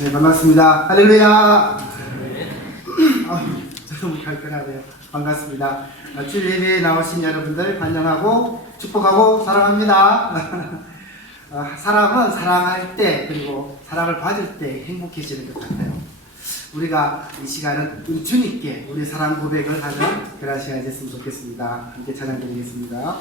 네, 반갑습니다. 할렐루야. 너무 갈끈하네요. 반갑습니다. 주일 예배에 나오신 여러분들 환영하고 축복하고 사랑합니다. 사람은 사랑할 때 그리고 사랑을 받을 때 행복해지는 것 같아요. 우리가 이 시간은 주님께 우리 사랑 고백을 하는 그런 시간이 됐으면 좋겠습니다. 함께 찬양 드리겠습니다.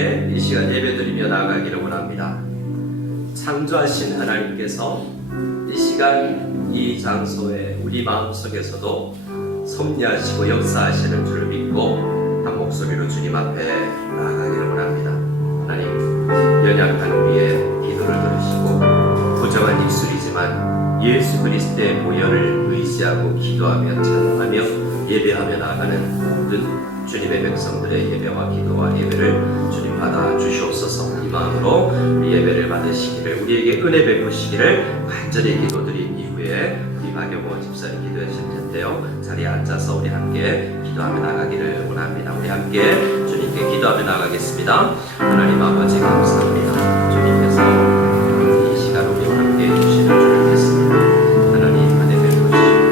함께 이 시간 예배드리며 나아가기를 원합니다. 창조하신 하나님께서 이 시간 이 장소에 우리 마음속에서도 섭리하시고 역사하시는 줄을 믿고 한 목소리로 주님 앞에 나아가기를 원합니다. 하나님, 연약한 우리의 기도를 들으시고 부정한 입술이지만 예수 그리스도의 보혈을 의지하고 기도하며 찬양하며 예배하며 나아가는 모든 주님의 백성들의 예배와 기도와 예배를 주님 받아 주시옵소서. 이 마음으로 예배를 받으시기를, 우리에게 은혜 베푸시기를 간절히 기도드린 이후에 우리 박영호 집사님 기도하실 텐데요, 자리에 앉아서 우리 함께 기도하며 나가기를 원합니다. 우리 함께 주님께 기도하며 나가겠습니다. 하나님 아버지 감사합니다. 주님께서 이 시간 우리와 함께 해주시는 줄을 믿습니다. 하나님 은혜 베푸시고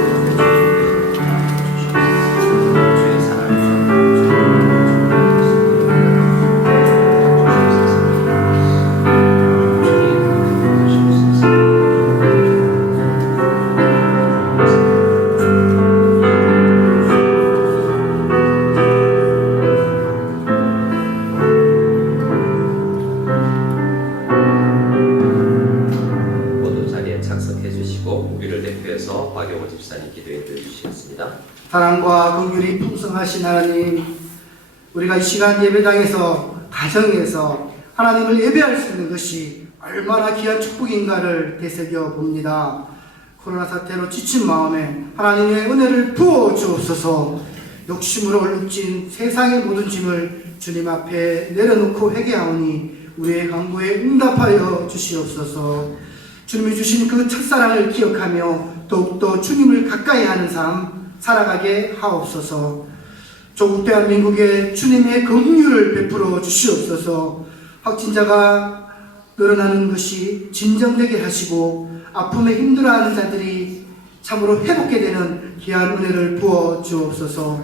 주의 사랑과 박영호 집사님 기도해 주시겠습니다. 사랑과 긍휼이 풍성하신 하나님, 우리가 이 시간 예배당에서 가정에서 하나님을 예배할 수 있는 것이 얼마나 귀한 축복인가를 되새겨 봅니다. 코로나 사태로 지친 마음에 하나님의 은혜를 부어 주옵소서. 욕심으로 얼룩진 세상의 모든 짐을 주님 앞에 내려놓고 회개하오니 우리의 간구에 응답하여 주시옵소서. 주님이 주신 그 첫사랑을 기억하며 더욱더 주님을 가까이 하는 삶 살아가게 하옵소서. 조국 대한민국에 주님의 긍휼을 베풀어 주시옵소서. 확진자가 늘어나는 것이 진정되게 하시고 아픔에 힘들어하는 자들이 참으로 회복게 되는 귀한 은혜를 부어 주옵소서.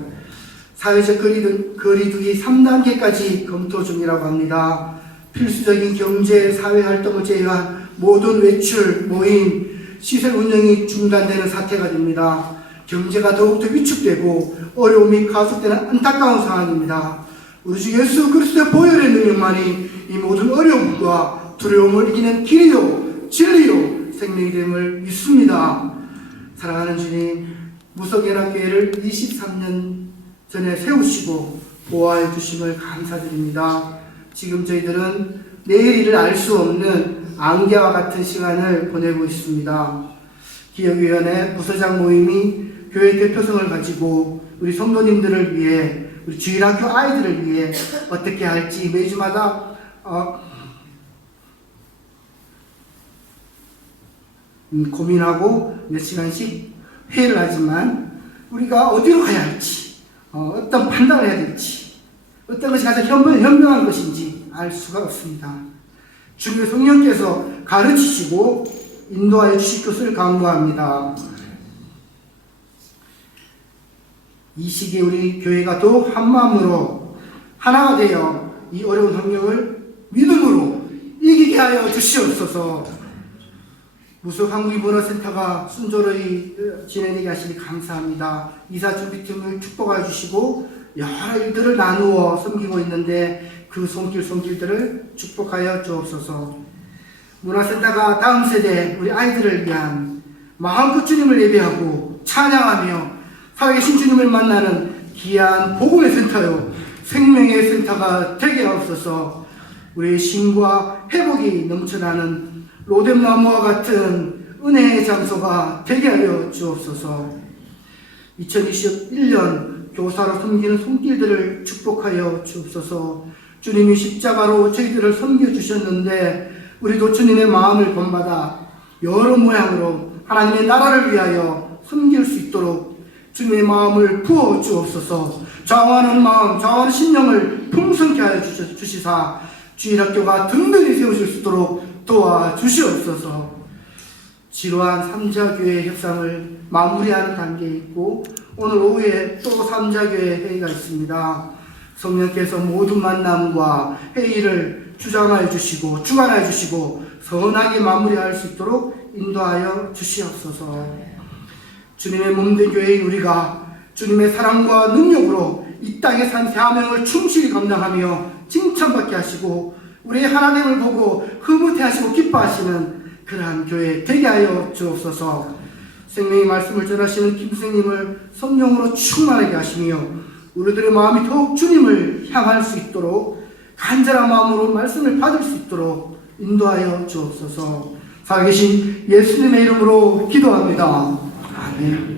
사회적 거리두기 3단계까지 검토 중이라고 합니다. 필수적인 경제, 사회 활동을 제외한 모든 외출, 모임, 시설 운영이 중단되는 사태가 됩니다. 경제가 더욱더 위축되고 어려움이 가속되는 안타까운 상황입니다. 우리 주 예수 그리스도의 보혈의 능력만이 이 모든 어려움과 두려움을 이기는 길이요 진리요 생명이 됨을 믿습니다. 사랑하는 주님, 무속연합교회를 23년 전에 세우시고 보호해 주심을 감사드립니다. 지금 저희들은 내일을 알 수 없는 안개와 같은 시간을 보내고 있습니다. 기억위원회 부서장 모임이 교회 대표성을 가지고 우리 성도님들을 위해, 우리 주일학교 아이들을 위해 어떻게 할지 매주마다 고민하고 몇 시간씩 회의를 하지만 우리가 어디로 가야 할지, 어떤 판단을 해야 될지, 어떤 것이 가장 현명한 것인지 알 수가 없습니다. 주님의 성령께서 가르치시고 인도하여 주실 것을 간구합니다. 이 시기에 우리 교회가 더욱 한마음으로 하나가 되어 이 어려운 환경을 믿음으로 이기게 하여 주시옵소서. 무속한국문화센터가 순조로이 진행되게 하시니 감사합니다. 이사준비팀을 축복해 주시고 여러 일들을 나누어 섬기고 있는데 그 손길들을 축복하여 주옵소서. 문화센터가 다음 세대 우리 아이들을 위한 마음껏 주님을 예배하고 찬양하며 살아계신 주님을 만나는 귀한 복음의 센터요 생명의 센터가 되게 하옵소서. 우리의 신과 회복이 넘쳐나는 로뎀나무와 같은 은혜의 장소가 되게 하여 주옵소서. 2021년 교사로 섬기는 손길들을 축복하여 주옵소서. 주님이 십자가로 저희들을 섬겨주셨는데 우리도 주님의 마음을 본받아 여러 모양으로 하나님의 나라를 위하여 섬길 수 있도록 주님의 마음을 부어 주옵소서. 좌우하는 마음, 좌우하는 심령을 풍성케 하여 주시사 주일학교가 든든히 세워질 수 있도록 도와주시옵소서. 지루한 삼자교회 협상을 마무리하는 단계에 있고 오늘 오후에 또 삼자교회 회의가 있습니다. 성령께서 모든 만남과 회의를 주장하여 주시고 주관하여 주시고 선하게 마무리할 수 있도록 인도하여 주시옵소서. 주님의 몸된 교회인 우리가 주님의 사랑과 능력으로 이 땅의 산 사명을 충실히 감당하며 칭찬받게 하시고 우리 하나님을 보고 흐뭇해하시고 기뻐하시는 그러한 교회 되게 하여 주옵소서. 생명의 말씀을 전하시는 김선생님을 성령으로 충만하게 하시며 우리들의 마음이 더욱 주님을 향할 수 있도록 간절한 마음으로 말씀을 받을 수 있도록 인도하여 주옵소서. 살아계신 예수님의 이름으로 기도합니다. 아멘.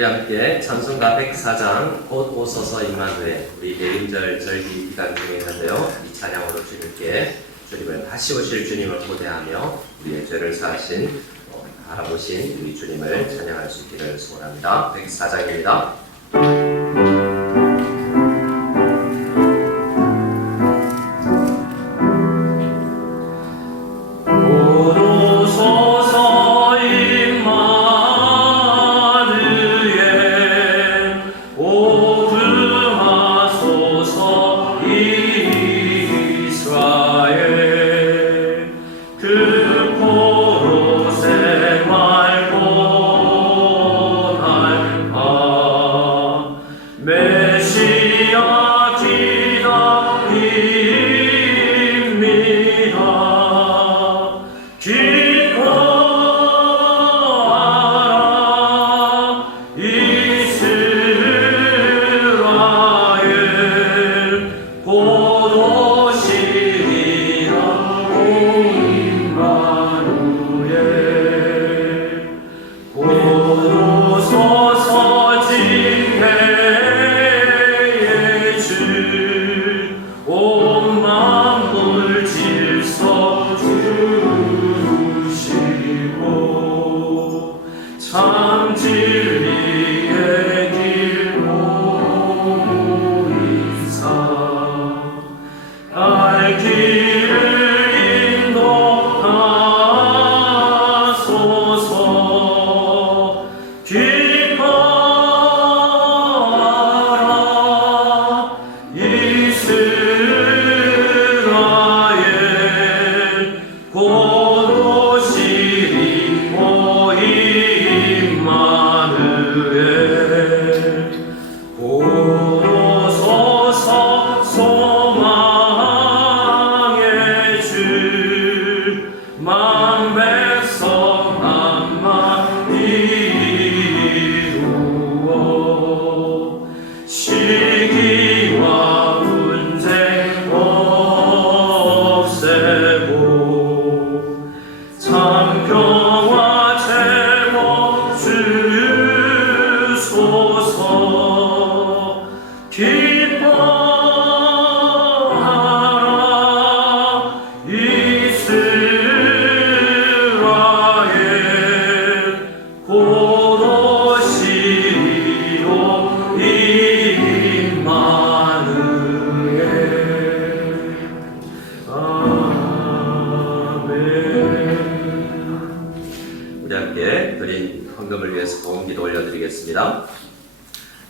우리 함께 찬송가 104장 곧 오소서 임마누엘 우리 대림절 절기 기간 중에 있는데요. 이 찬양으로 주님께 주님을 다시 오실 주님을 고대하며 우리의 죄를 사하신 알아보신 우리 주님을 찬양할 수 있기를 소원합니다. 104장입니다.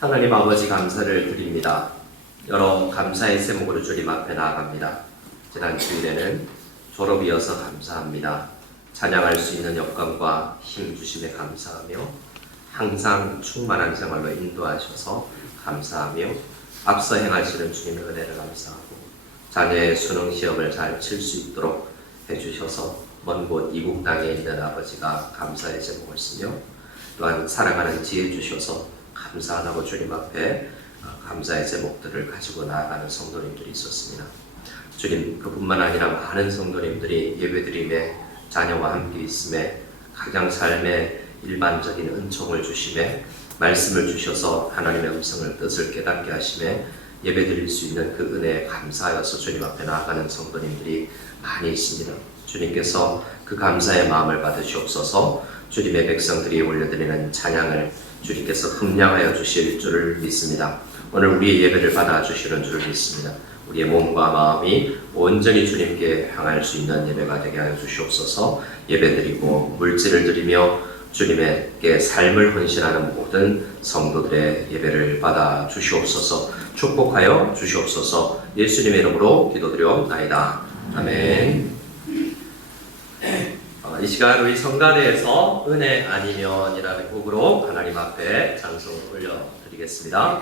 하나님 아버지 감사를 드립니다. 여러 감사의 제목으로 주님 앞에 나아갑니다. 지난 주일에는 졸업이어서 감사합니다. 찬양할 수 있는 여건과 힘 주심에 감사하며 항상 충만한 생활로 인도하셔서 감사하며 앞서 행하시는 주님의 은혜를 감사하고 자녀의 수능 시험을 잘 칠 수 있도록 해주셔서 먼 곳 이국 땅에 있는 아버지가 감사의 제목을 쓰며 또한 살아가는 지혜 주셔서 감사하다고 주님 앞에 감사의 제목들을 가지고 나아가는 성도님들이 있었습니다. 주님, 그뿐만 아니라 많은 성도님들이 예배드림에 자녀와 함께 있음에 각양 삶에 일반적인 은총을 주심에 말씀을 주셔서 하나님의 음성을 뜻을 깨닫게 하심에 예배드릴 수 있는 그 은혜에 감사하여서 주님 앞에 나아가는 성도님들이 많이 있습니다. 주님께서 그 감사의 마음을 받으시옵소서. 주님의 백성들이 올려드리는 찬양을 주님께서 흠량하여 주실 줄을 믿습니다. 오늘 우리의 예배를 받아주시는 줄을 믿습니다. 우리의 몸과 마음이 온전히 주님께 향할 수 있는 예배가 되게 하여 주시옵소서. 예배드리고 물질을 드리며 주님에게 삶을 헌신하는 모든 성도들의 예배를 받아 주시옵소서. 축복하여 주시옵소서. 예수님의 이름으로 기도드려옵나이다. 아멘. 이 시간 우리 성가대에서 은혜 아니면이라는 곡으로 하나님 앞에 찬송 올려드리겠습니다.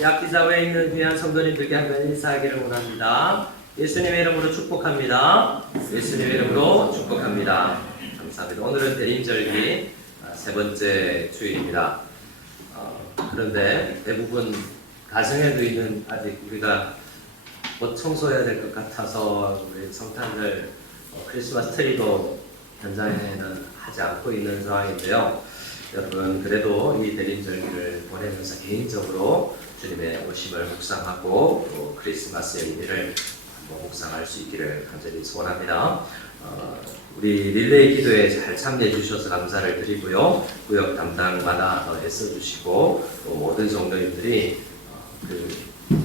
약기자회에 있는 귀한 성도님들께 한번 인사하기를 원합니다. 예수님의 이름으로 축복합니다. 예수님의 이름으로 축복합니다. 감사합니다. 오늘은 대림절기 세 번째 주일입니다. 그런데 대부분 가정에도 있는 아직 우리가 곧 청소해야 될 것 같아서 우리 성탄절 크리스마스 트리도 현장에는 하지 않고 있는 상황인데요. 여러분 그래도 이 대림절기를 보내면서 개인적으로 주님의 오심을 묵상하고 또 크리스마스의 의미를 한번 묵상할 수 있기를 간절히 소원합니다. 우리 릴레이 기도에 잘 참여해 주셔서 감사를 드리고요. 구역 담당마다 더 애써주시고 또 모든 성도님들이 그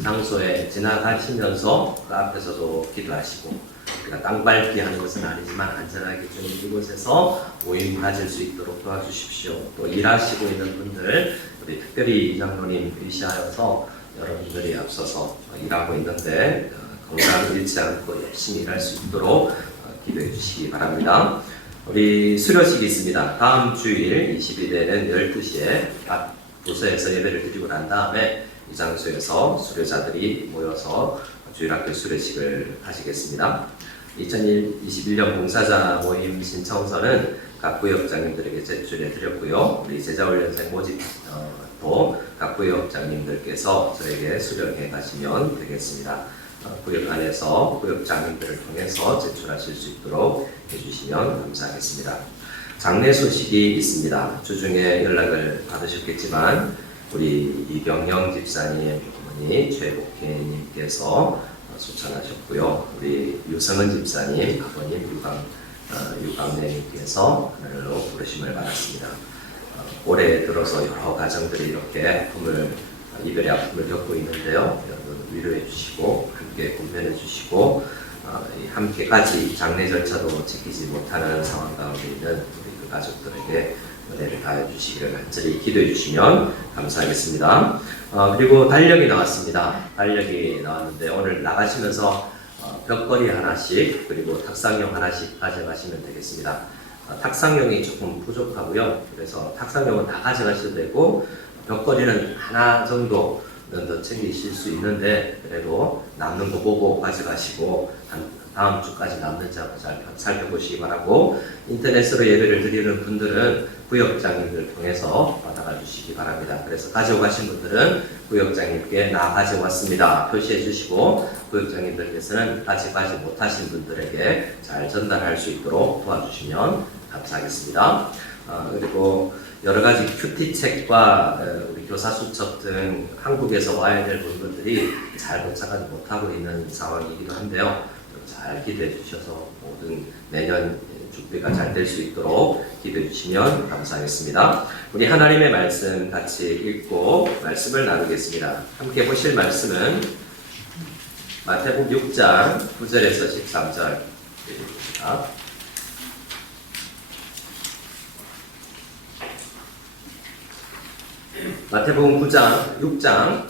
장소에 지나가시면서 그 앞에서도 기도하시고 우리가 땅밟기 하는 것은 아니지만 안전하게 좀 이곳에서 모임 가질 수 있도록 도와주십시오. 또 일하시고 있는 분들 우리 특별히 이장로님 의시하여서 여러분들이 앞서서 일하고 있는데 건강 잃지 않고 열심히 일할 수 있도록 기도해 주시기 바랍니다. 우리 수료식이 있습니다. 다음 주일 22일에는 12시에 각 부서에서 예배를 드리고 난 다음에 이 장소에서 수료자들이 모여서 주일학교 수료식을 하시겠습니다. 2021년 봉사자 모임 신청서는 각 구역장님들에게 제출해 드렸고요. 우리 제자훈련생 모집도 각 구역장님들께서 저에게 수령해 가시면 되겠습니다. 구역 안에서 구역장님들을 통해서 제출하실 수 있도록 해주시면 감사하겠습니다. 장례 소식이 있습니다. 주중에 연락을 받으셨겠지만 우리 이경영 집사님 어머니 최복혜님께서 수천하셨고요. 우리 유성은 집사님 아버님 유강래님께서 하늘로 부르심을 받았습니다. 올해 들어서 여러 가정들이 이렇게 이별의 아픔을 겪고 있는데요. 여러분 위로해 주시고 함께 공변해 주시고 함께까지 장례 절차도 지키지 못하는 상황 가운데 있는 우리 그 가족들에게 은혜를 다해 주시기를 간절히 기도해 주시면 감사하겠습니다. 그리고 달력이 나왔습니다. 달력이 나왔는데 오늘 나가시면서 벽걸이 하나씩 그리고 탁상용 하나씩 가져가시면 되겠습니다. 탁상용이 조금 부족하고요. 그래서 탁상용은 다 가져가셔도 되고 벽걸이는 하나 정도는 더 챙기실 수 있는데 그래도 남는 거 보고 가져가시고 다음 주까지 남는지 한번 잘 살펴보시기 바라고 인터넷으로 예배를 드리는 분들은 구역장님들 통해서 받아가 주시기 바랍니다. 그래서 가져가신 분들은 구역장님께 나 가져왔습니다 표시해 주시고 구역장님들께서는 가져가지 못하신 분들에게 잘 전달할 수 있도록 도와주시면 감사하겠습니다. 그리고 여러 가지 큐티책과 우리 교사수첩 등 한국에서 와야 될 물건들이 잘 도착하지 못하고 있는 상황이기도 한데요. 잘 기대해 주셔서 모든 내년 준비가 잘 될 수 있도록 기도해 주시면 감사하겠습니다. 우리 하나님의 말씀 같이 읽고 말씀을 나누겠습니다. 함께 보실 말씀은 마태복음 6장 9절에서 13절입니다. 마태복음 6장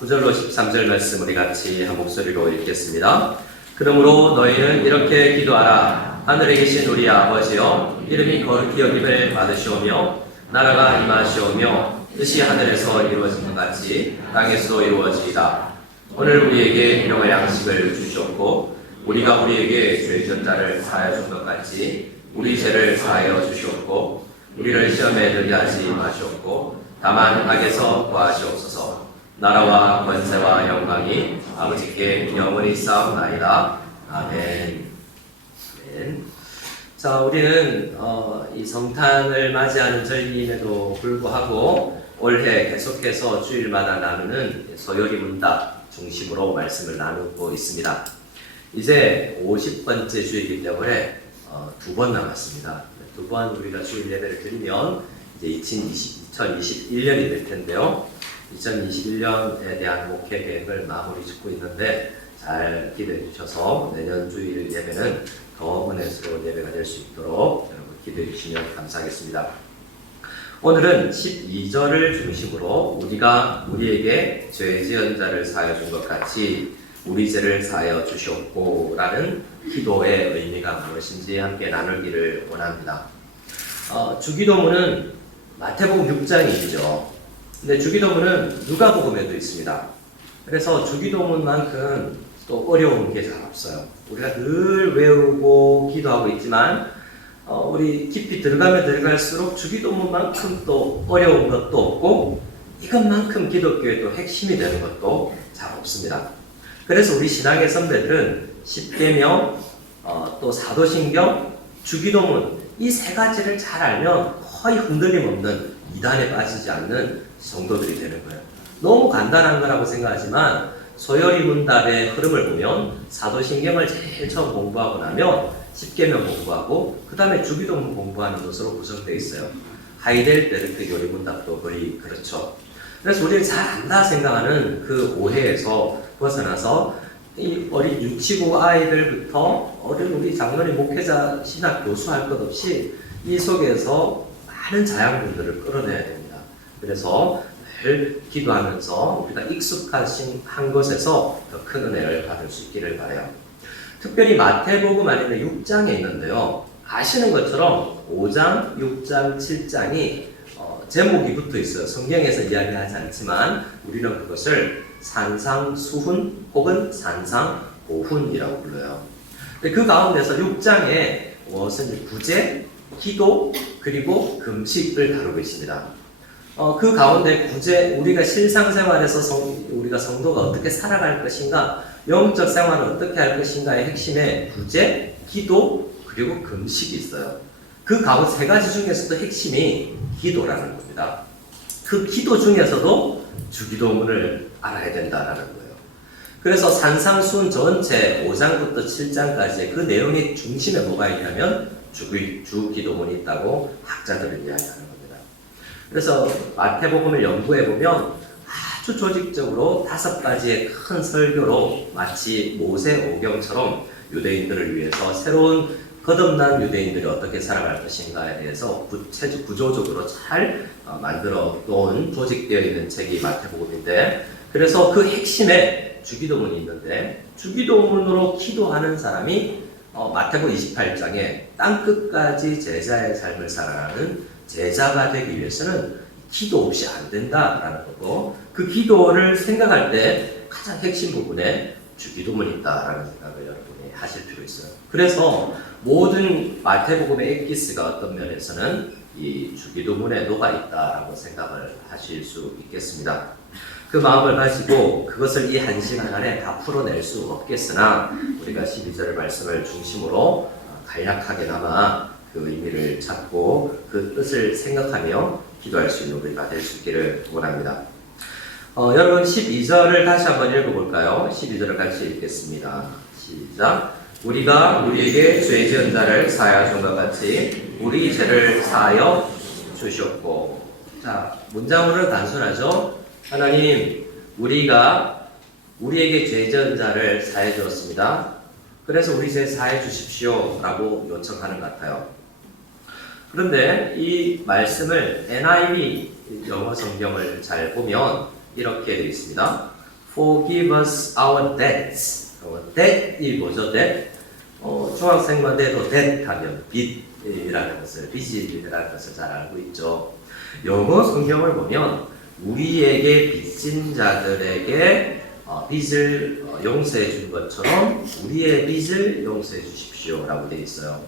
9절로 13절 말씀 우리 같이 한 목소리로 읽겠습니다. 그러므로 너희는 이렇게 기도하라. 하늘에 계신 우리 아버지여 이름이 거룩히 여김을 받으시오며 나라가 임하시오며 뜻이 하늘에서 이루어진 것 같이 땅에서 이루어지이다. 오늘 우리에게 일용할 양식을 주시옵고 우리가 우리에게 죄 진 자를 사하여 준 것 같이 우리 죄를 사하여 주시옵고 우리를 시험에 들게 하지 마시옵고 다만 악에서 구하시옵소서. 나라와 권세와 영광이 아버지께 영원히 쌓옵나이다. 아멘. 아멘. 자, 우리는 이 성탄을 맞이하는 절기임에도 불구하고 올해 계속해서 주일마다 나누는 소요리 문답 중심으로 말씀을 나누고 있습니다. 이제 50번째 주일이기 때문에 2번 남았습니다. 2번 우리가 주일 예배를 드리면 이제 2021년이 될 텐데요. 2021년에 대한 목회 계획을 마무리 짓고 있는데 잘 기도해 주셔서 내년 주일 예배는 더 은혜스러운 예배가 될 수 있도록 여러분 기도해 주시면 감사하겠습니다. 오늘은 12절을 중심으로 우리가 우리에게 죄 지은 자를 사하여 준 것 같이 우리 죄를 사하여 주시옵고 라는 기도의 의미가 무엇인지 함께 나누기를 원합니다. 주기도문은 마태복음 6장이죠. 근데 주기도문은 누가복음에도 있습니다. 그래서 주기도문만큼 또 어려운 게 잘 없어요. 우리가 늘 외우고 기도하고 있지만 우리 깊이 들어가면 들어갈수록 주기도문만큼 또 어려운 것도 없고 이것만큼 기독교의 또 핵심이 되는 것도 잘 없습니다. 그래서 우리 신앙의 선배들은 십계명, 또 사도신경, 주기도문 이 세 가지를 잘 알면 거의 흔들림 없는 이단에 빠지지 않는 성도들이 되는 거예요. 너무 간단한 거라고 생각하지만 소요리 문답의 흐름을 보면 사도신경을 제일 처음 공부하고 나면 십계명 공부하고 그 다음에 주기도문 공부하는 것으로 구성되어 있어요. 하이델베르크 요리 문답도 거의 그렇죠. 그래서 우리는 잘 안다 생각하는 그 오해에서 벗어나서 이 어린 유치부 아이들부터 어린 우리 장로님, 목회자, 신학 교수 할 것 없이 이 속에서 많은 자양분들을 끌어내야 됩니다. 그래서 늘 기도하면서 우리가 익숙한 것에서 더 큰 은혜를 받을 수 있기를 바라요. 특별히 마태복음 아니면 6장에 있는데요. 아시는 것처럼 5장, 6장, 7장이 제목이 붙어 있어요. 성경에서 이야기하지 않지만 우리는 그것을 산상수훈 혹은 산상보훈이라고 불러요. 그 가운데서 6장에 무엇은 구제, 기도, 그리고 금식을 다루고 있습니다. 그 가운데 구제, 우리가 실상생활에서 우리가 성도가 어떻게 살아갈 것인가, 영적 생활을 어떻게 할 것인가의 핵심에 구제, 기도, 그리고 금식이 있어요. 그 가운데 세 가지 중에서도 핵심이 기도라는 겁니다. 그 기도 중에서도 주기도문을 알아야 된다라는 거예요. 그래서 산상순 전체 5장부터 7장까지 그 내용의 중심에 뭐가 있냐면 주기도문이 있다고 학자들은 이야기하는 겁니다. 그래서 마태복음을 연구해 보면 아주 조직적으로 5가지의 큰 설교로 마치 모세오경처럼 유대인들을 위해서 새로운 거듭난 유대인들이 어떻게 살아갈 것인가에 대해서 구조적으로 잘 만들어 놓은 조직되어 있는 책이 마태복음인데, 그래서 그 핵심에 주기도문이 있는데 주기도문으로 기도하는 사람이 마태복음 28장에 땅끝까지 제자의 삶을 살아가는 제자가 되기 위해서는 기도 없이 안 된다라는 거고, 그 기도를 생각할 때 가장 핵심 부분에 주기도문이 있다라는 생각을 여러분이 하실 필요 있어요. 그래서 모든 마태복음의 엑기스가 어떤 면에서는 이 주기도문에 녹아 있다라고 생각을 하실 수 있겠습니다. 그 마음을 가지고 그것을 이 한 시간 안에 다 풀어낼 수 없겠으나 우리가 12절 말씀을 중심으로 간략하게나마 그 의미를 찾고 그 뜻을 생각하며 기도할 수 있는 우리가 될 수 있기를 원합니다. 여러분 12절을 다시 한번 읽어볼까요? 12절을 같이 읽겠습니다. 시작. 우리가 우리에게 죄 지은 자를 사하여 준 것 같이 우리 죄를 사하여 주셨고. 자, 문장으로는 단순하죠. 하나님, 우리가 우리에게 죄 지은 자를 사해 주었습니다. 그래서 우리 죄 사해 주십시오 라고 요청하는 것 같아요. 그런데 이 말씀을 NIV 영어 성경을 잘 보면 이렇게 되어 있습니다. Forgive us our debts. debt이 뭐죠? debt? 중학생만 돼도 debt 하면 빚이라는 것을, 빚이라는 것을 잘 알고 있죠. 영어 성경을 보면 우리에게 빚진 자들에게 빚을 용서해 준 것처럼 우리의 빚을 용서해 주십시오 라고 되어 있어요.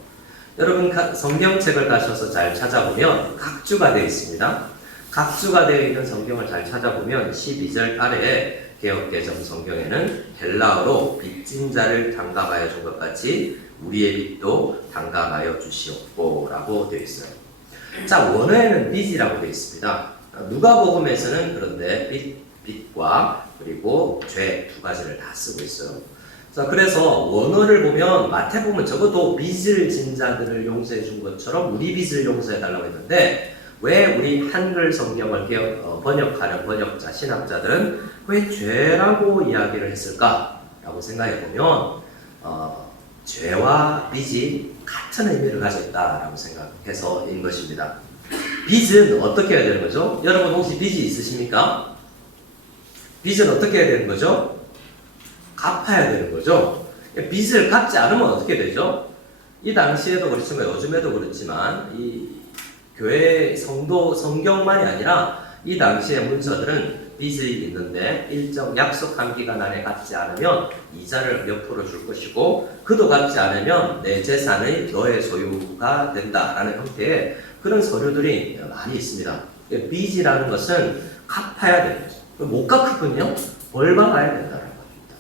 여러분 성경책을 가셔서 잘 찾아보면 각주가 되어 있습니다. 각주가 되어 있는 성경을 잘 찾아보면 12절 아래에 개역개정 성경에는 헬라어로 빚진 자를 탕감하여 준 것 같이 우리의 빚도 탕감하여 주시옵고 라고 되어 있어요. 자, 원어에는 빚이라고 되어 있습니다. 누가복음에서는 그런데 빚과 그리고 죄 두 가지를 다 쓰고 있어요. 자, 그래서 원어를 보면 마태복음은 적어도 빚을 진 자들을 용서해 준 것처럼 우리 빚을 용서해 달라고 했는데, 왜 우리 한글 성경을 번역하는 번역자, 신학자들은 왜 죄라고 이야기를 했을까라고 생각해 보면 죄와 빚이 같은 의미를 가지고 있다라고 생각해서인 것입니다. 빚은 어떻게 해야 되는 거죠? 여러분 혹시 빚이 있으십니까? 빚은 어떻게 해야 되는 거죠? 갚아야 되는 거죠. 빚을 갚지 않으면 어떻게 되죠? 이 당시에도 그렇지만 요즘에도 그렇지만 이 교회 성도 성경만이 아니라 이 당시의 문서들은 빚이 있는데 일정 약속한 기간 안에 갚지 않으면 이자를 몇 프로 줄 것이고 그도 갚지 않으면 내 재산이 너의 소유가 된다라는 형태의 그런 서류들이 많이 있습니다. 빚이라는 것은 갚아야 됩니다. 못 갚으면요 벌 받아야 된다는 겁니다.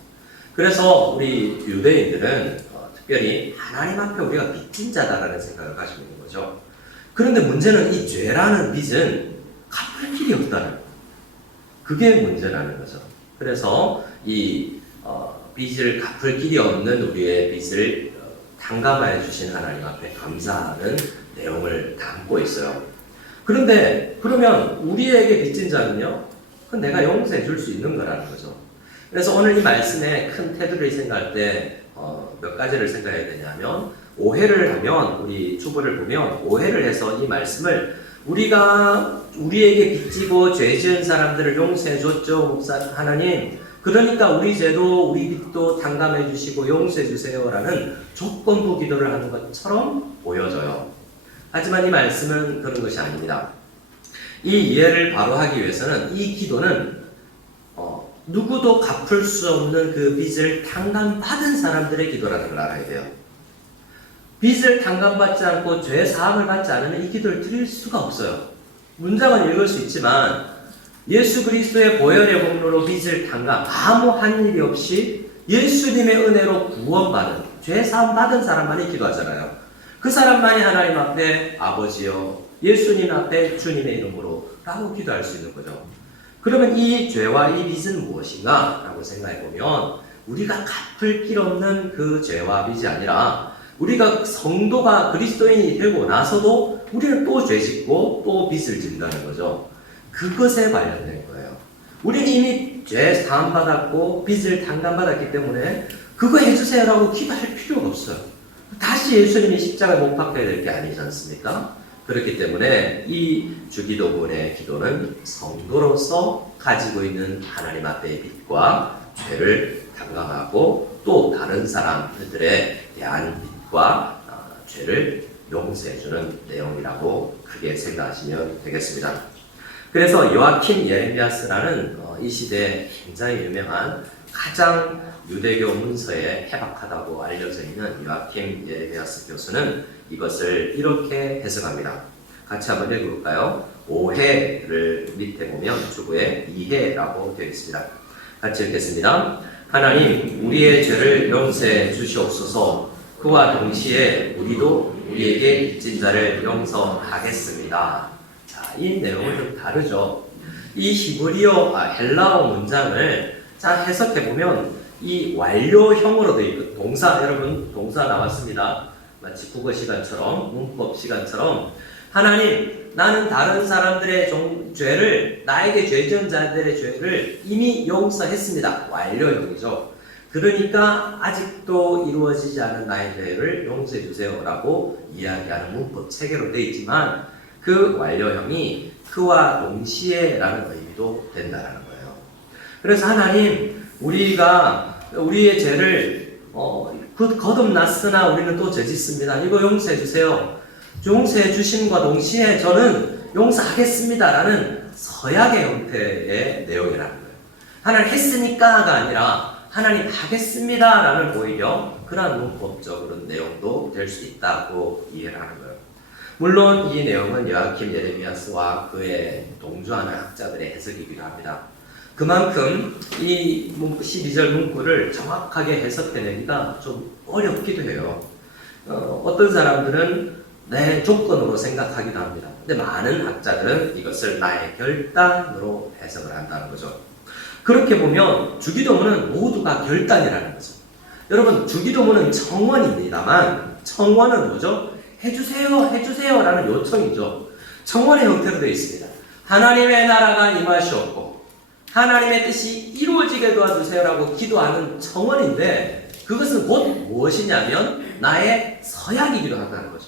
그래서 우리 유대인들은 특별히 하나님 앞에 우리가 빚진 자다라는 생각을 가지고 있는 거죠. 그런데 문제는 이 죄라는 빚은 갚을 길이 없다는 거예요. 그게 문제라는 거죠. 그래서 이 빚을 갚을 길이 없는 우리의 빚을 탕감하여 주신 하나님 앞에 감사하는 내용을 담고 있어요. 그런데 그러면 우리에게 빚진 자는요? 그건 내가 용서해 줄 수 있는 거라는 거죠. 그래서 오늘 이 말씀의 큰 테두리를 생각할 때 몇 가지를 생각해야 되냐면 오해를 하면 우리 주보를 보면 오해를 해서 이 말씀을 우리가 우리에게 빚지고 죄 지은 사람들을 용서해 줬죠 하나님, 그러니까 우리 죄도 우리 빚도 탕감해 주시고 용서해 주세요라는 조건부 기도를 하는 것처럼 보여져요. 하지만 이 말씀은 그런 것이 아닙니다. 이 이해를 바로 하기 위해서는 이 기도는 누구도 갚을 수 없는 그 빚을 탕감받은 사람들의 기도라는 걸 알아야 돼요. 빚을 탕감받지 않고 죄 사함을 받지 않으면 이 기도를 드릴 수가 없어요. 문장은 읽을 수 있지만 예수 그리스도의 보혈의 공로로 빚을 탕감, 아무 한 일이 없이 예수님의 은혜로 구원받은, 죄 사함 받은 사람만이 기도하잖아요. 그 사람만이 하나님 앞에 아버지여, 예수님 앞에 주님의 이름으로 라고 기도할 수 있는 거죠. 그러면 이 죄와 이 빚은 무엇인가? 라고 생각해 보면 우리가 갚을 길 없는 그 죄와 빚이 아니라 우리가 성도가 그리스도인이 되고 나서도 우리는 또 죄 짓고 또 빚을 진다는 거죠. 그것에 관련된 거예요. 우리는 이미 죄 사함 받았고 빚을 탕감받았기 때문에 그거 해주세요라고 기도할 필요가 없어요. 다시 예수님이 십자가에 못 박혀야 될 게 아니지 않습니까? 그렇기 때문에 이 주기도문의 기도는 성도로서 가지고 있는 하나님 앞의 빚과 죄를 탕감하고 또 다른 사람들에 대한 빚과 죄를 용서해주는 내용이라고 크게 생각하시면 되겠습니다. 그래서 요아킴 예레미야스라는 이 시대에 굉장히 유명한 가장 유대교 문서에 해박하다고 알려져 있는 요아킴 예레미야스 교수는 이것을 이렇게 해석합니다. 같이 한번 읽어볼까요? 오해를 밑에 보면 주부에 이해라고 되어 있습니다. 같이 읽겠습니다. 하나님, 우리의 죄를 용서해 주시옵소서. 그와 동시에 우리도 우리에게 빚진 자를 용서하겠습니다. 자, 이 내용은 좀 다르죠. 이 헬라어 문장을 자 해석해 보면 이 완료형으로 되어 있고 동사, 여러분 동사 나왔습니다. 마치 국어 시간처럼 문법 시간처럼 하나님, 나는 다른 사람들의 죄를, 나에게 죄 지은 자들의 죄를 이미 용서했습니다. 완료형이죠. 그러니까 아직도 이루어지지 않은 나의 죄를 용서해 주세요라고 이야기하는 문법 체계로 되어 있지만 그 완료형이 그와 동시에라는 의미도 된다는 거예요. 그래서 하나님, 우리가 우리의 죄를 거듭났으나 우리는 또 죄짓습니다. 이거 용서해 주세요. 용서해 주심과 동시에 저는 용서하겠습니다라는 서약의 형태의 내용이라는 거예요. 하나님 했으니까가 아니라 하나님 하겠습니다라는 오히려 그러한 문법적으로 내용도 될 수 있다고 이해를 하는 거예요. 물론 이 내용은 요아킴 예레미야스와 그의 동조하는 학자들의 해석이기도 합니다. 그만큼 이 12절 문구를 정확하게 해석해내기가 좀 어렵기도 해요. 어떤 사람들은 내 조건으로 생각하기도 합니다. 근데 많은 학자들은 이것을 나의 결단으로 해석을 한다는 거죠. 그렇게 보면 주기도문은 모두가 결단이라는 거죠. 여러분, 주기도문은 청원입니다만 청원은 뭐죠? 해주세요 라는 요청이죠. 청원의 형태로 되어 있습니다. 하나님의 나라가 임하시옵고 하나님의 뜻이 이루어지게 도와주세요라고 기도하는 청원인데 그것은 곧 무엇이냐면 나의 서약이기도 한다는 거죠.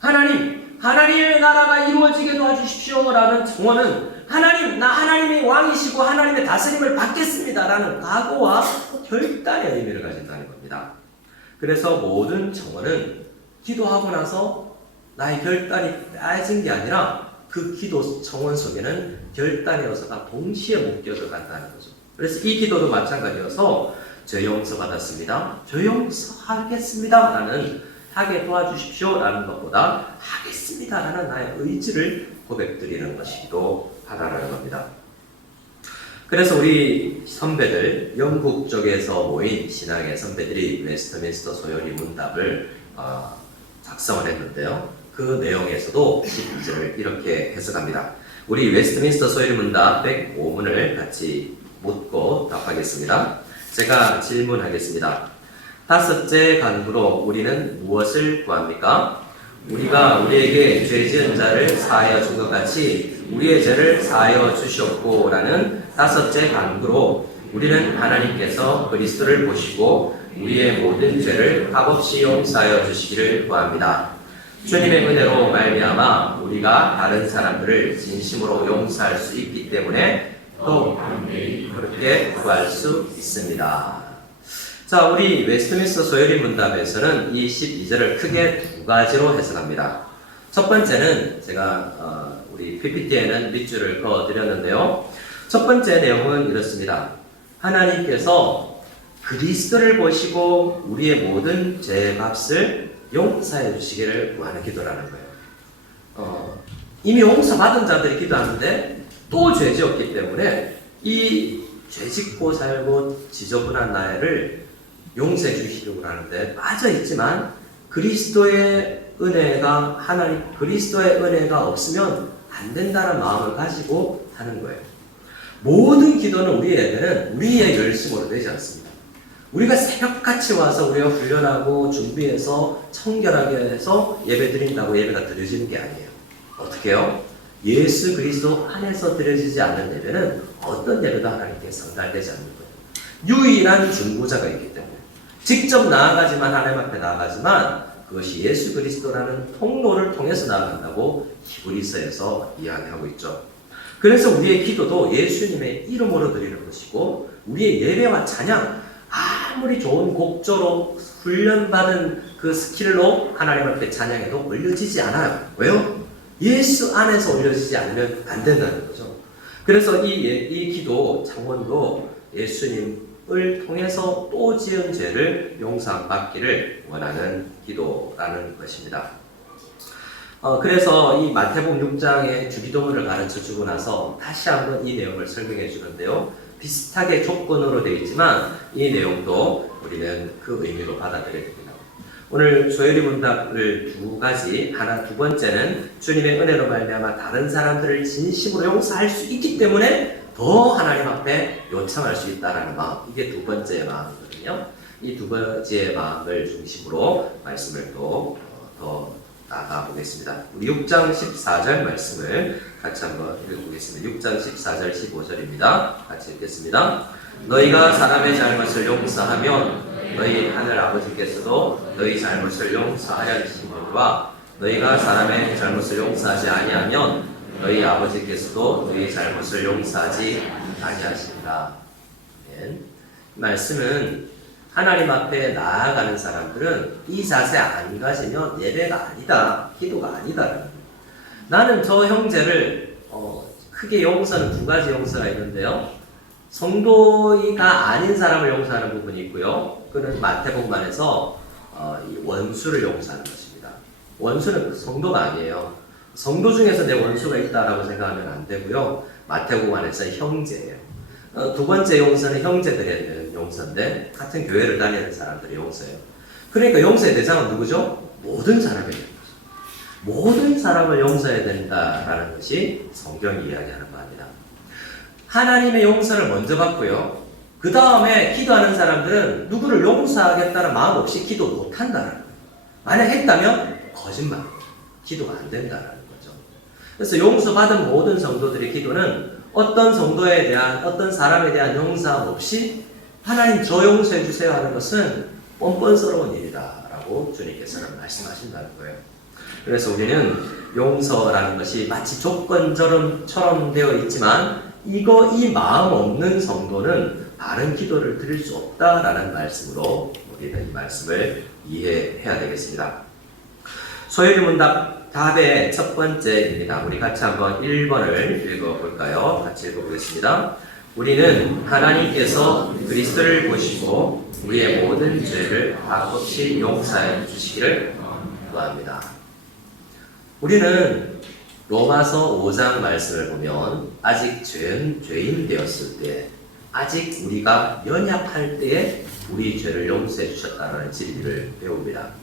하나님, 하나님의 나라가 이루어지게 도와주십시오라는 청원은 하나님, 나 하나님의 왕이시고 하나님의 다스림을 받겠습니다라는 각오와 결단의 의미를 가진다는 겁니다. 그래서 모든 청원은 기도하고 나서 나의 결단이 따진 게 아니라 그 기도 청원 속에는 결단의 요소가 동시에 목적을 갖다는 거죠. 그래서 이 기도도 마찬가지여서 죄 용서 받았습니다. 죄 용서하겠습니다. 라는 하게 도와주십시오. 라는 것보다 하겠습니다. 라는 나의 의지를 고백드리는 것이기도 하다라는 겁니다. 그래서 우리 선배들, 영국 쪽에서 모인 신앙의 선배들이 웨스트민스터 소요리 문답을 작성을 했는데요. 그 내용에서도 12절을 이렇게 해석합니다. 우리 웨스트민스터 소요리 문답 105문을 같이 묻고 답하겠습니다. 제가 질문하겠습니다. 다섯째 간구로 우리는 무엇을 구합니까? 우리가 우리에게 죄 지은 자를 사하여 준 것 같이 우리의 죄를 사하여 주시옵고 라는 다섯째 간구로 우리는 하나님께서 그리스도를 보시고 우리의 모든 죄를 값없이 용서하여 주시기를 구합니다. 주님의 은혜로 말미암아 우리가 다른 사람들을 진심으로 용서할 수 있기 때문에 또 그렇게 구할 수 있습니다. 자, 우리 웨스트민스터 소요리 문답에서는 이 12절을 크게 두 가지로 해석합니다. 첫 번째는 제가 우리 PPT에는 밑줄을 그어 드렸는데요. 첫 번째 내용은 이렇습니다. 하나님께서 그리스도를 보시고 우리의 모든 죄의 값을 용서해 주시기를 구하는 기도라는 거예요. 이미 용서받은 자들이 기도하는데 또 죄 지었기 때문에 이 죄짓고 살고 지저분한 나를 용서해 주시려고 하는데 빠져있지만 그리스도의 은혜가 그리스도의 은혜가 없으면 안 된다는 마음을 가지고 하는 거예요. 모든 기도는 우리에게는 우리의 열심으로 되지 않습니다. 우리가 새벽같이 와서 우리가 훈련하고 준비해서 청결하게 해서 예배 드린다고 예배가 드려지는 게 아니에요. 어떻게 해요? 예수 그리스도 안에서 드려지지 않는 예배는 어떤 예배도 하나님께 상달되지 않는 거예요. 유일한 중보자가 있기 때문에 직접 나아가지만 하나님 앞에 나아가지만 그것이 예수 그리스도라는 통로를 통해서 나아간다고 히브리서에서 이야기하고 있죠. 그래서 우리의 기도도 예수님의 이름으로 드리는 것이고 우리의 예배와 찬양 아무리 좋은 곡조로 훈련받은 그 스킬로 하나님 앞에 찬양해도 올려지지 않아요. 왜요? 예수 안에서 올려지지 않으면 안 된다는 거죠. 그래서 이 기도 창원도 예수님을 통해서 또 지은 죄를 용서받기를 원하는 기도라는 것입니다. 그래서 이 마태복음 6장의 주기도문을 가르쳐 주고 나서 다시 한번 이 내용을 설명해 주는데요. 비슷하게 조건으로 되어 있지만 이 내용도 우리는 그 의미로 받아들여야 됩니다. 오늘 소요리 문답을 두 가지, 두 번째는 주님의 은혜로 말미암아 다른 사람들을 진심으로 용서할 수 있기 때문에 더 하나님 앞에 요청할 수 있다는 마음, 이게 두 번째 마음이거든요. 이 두 번째 마음을 중심으로 말씀을 또 더 나가 보겠습니다. 우리 6장 14절 말씀을 같이 한번 읽어보겠습니다. 6장 14절 15절입니다. 같이 읽겠습니다. 너희가 사람의 잘못을 용서하면 너희 하늘 아버지께서도 너희 잘못을 용서하려 하시느니라. 너희가 사람의 잘못을 용서하지 아니하면 너희 아버지께서도 너희 잘못을 용서하지 아니하시리라. 말씀은 하나님 앞에 나아가는 사람들은 이 자세 안 가지면 예배가 아니다, 기도가 아니다. 나는 저 형제를 크게 용서는 두 가지 용서가 있는데요. 성도가 아닌 사람을 용서하는 부분이 있고요. 그는 마태복음 안에서 원수를 용서하는 것입니다. 원수는 성도가 아니에요. 성도 중에서 내 원수가 있다라고 생각하면 안 되고요. 마태복음 안에서 형제예요. 두 번째 용서는 형제들에 대한 용서인데 같은 교회를 다니는 사람들의 용서예요. 그러니까 용서의 대상은 누구죠? 모든 사람이 되는 거죠. 모든 사람을 용서해야 된다라는 것이 성경이 이야기하는 바입니다. 하나님의 용서를 먼저 받고요. 그 다음에 기도하는 사람들은 누구를 용서하겠다는 마음 없이 기도 못한다는 거예요. 만약 했다면 거짓말, 기도가 안 된다는 거죠. 그래서 용서받은 모든 성도들의 기도는 어떤 성도에 대한, 어떤 사람에 대한 용서 없이 하나님 저 용서해 주세요 하는 것은 뻔뻔스러운 일이다 라고 주님께서는 말씀하신다는 거예요. 그래서 우리는 용서라는 것이 마치 조건처럼 되어 있지만 이 마음 없는 성도는 바른 기도를 드릴 수 없다라는 말씀으로 우리는 이 말씀을 이해해야 되겠습니다. 소요리 문답 답의 첫 번째입니다. 우리 같이 한번 1번을 읽어볼까요? 같이 읽어보겠습니다. 우리는 하나님께서 그리스도를 보시고 우리의 모든 죄를 값없이 용서해 주시기를 구합니다. 우리는 로마서 5장 말씀을 보면 아직 죄인 되었을 때, 아직 우리가 연약할 때에 우리 죄를 용서해 주셨다는 진리를 배웁니다.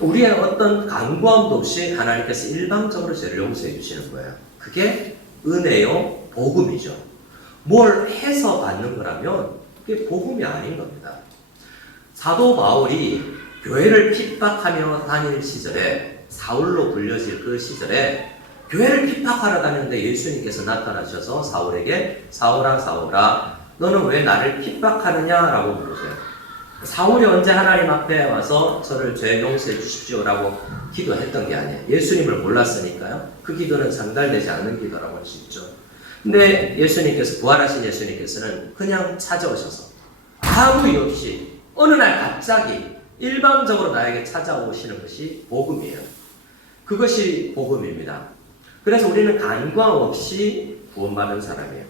우리의 어떤 간구함도 없이 하나님께서 일방적으로 죄를 용서해 주시는 거예요. 그게 은혜요, 복음이죠. 뭘 해서 받는 거라면 그게 복음이 아닌 겁니다. 사도 바울이 교회를 핍박하며 다닐 시절에, 사울로 불려질 그 시절에 교회를 핍박하러 다녔는데 예수님께서 나타나셔서 사울에게 사울아 사울아 너는 왜 나를 핍박하느냐라고 물으세요. 사울이 언제 하나님 앞에 와서 저를 죄 용서해 주십시오라고 기도했던 게 아니에요. 예수님을 몰랐으니까요. 그 기도는 상달되지 않는 기도라고 할 수 있죠. 근데 예수님께서, 부활하신 예수님께서는 그냥 찾아오셔서 아무 이유 없이 어느 날 갑자기 일방적으로 나에게 찾아오시는 것이 복음이에요. 그것이 복음입니다. 그래서 우리는 간구함 없이 구원받은 사람이에요.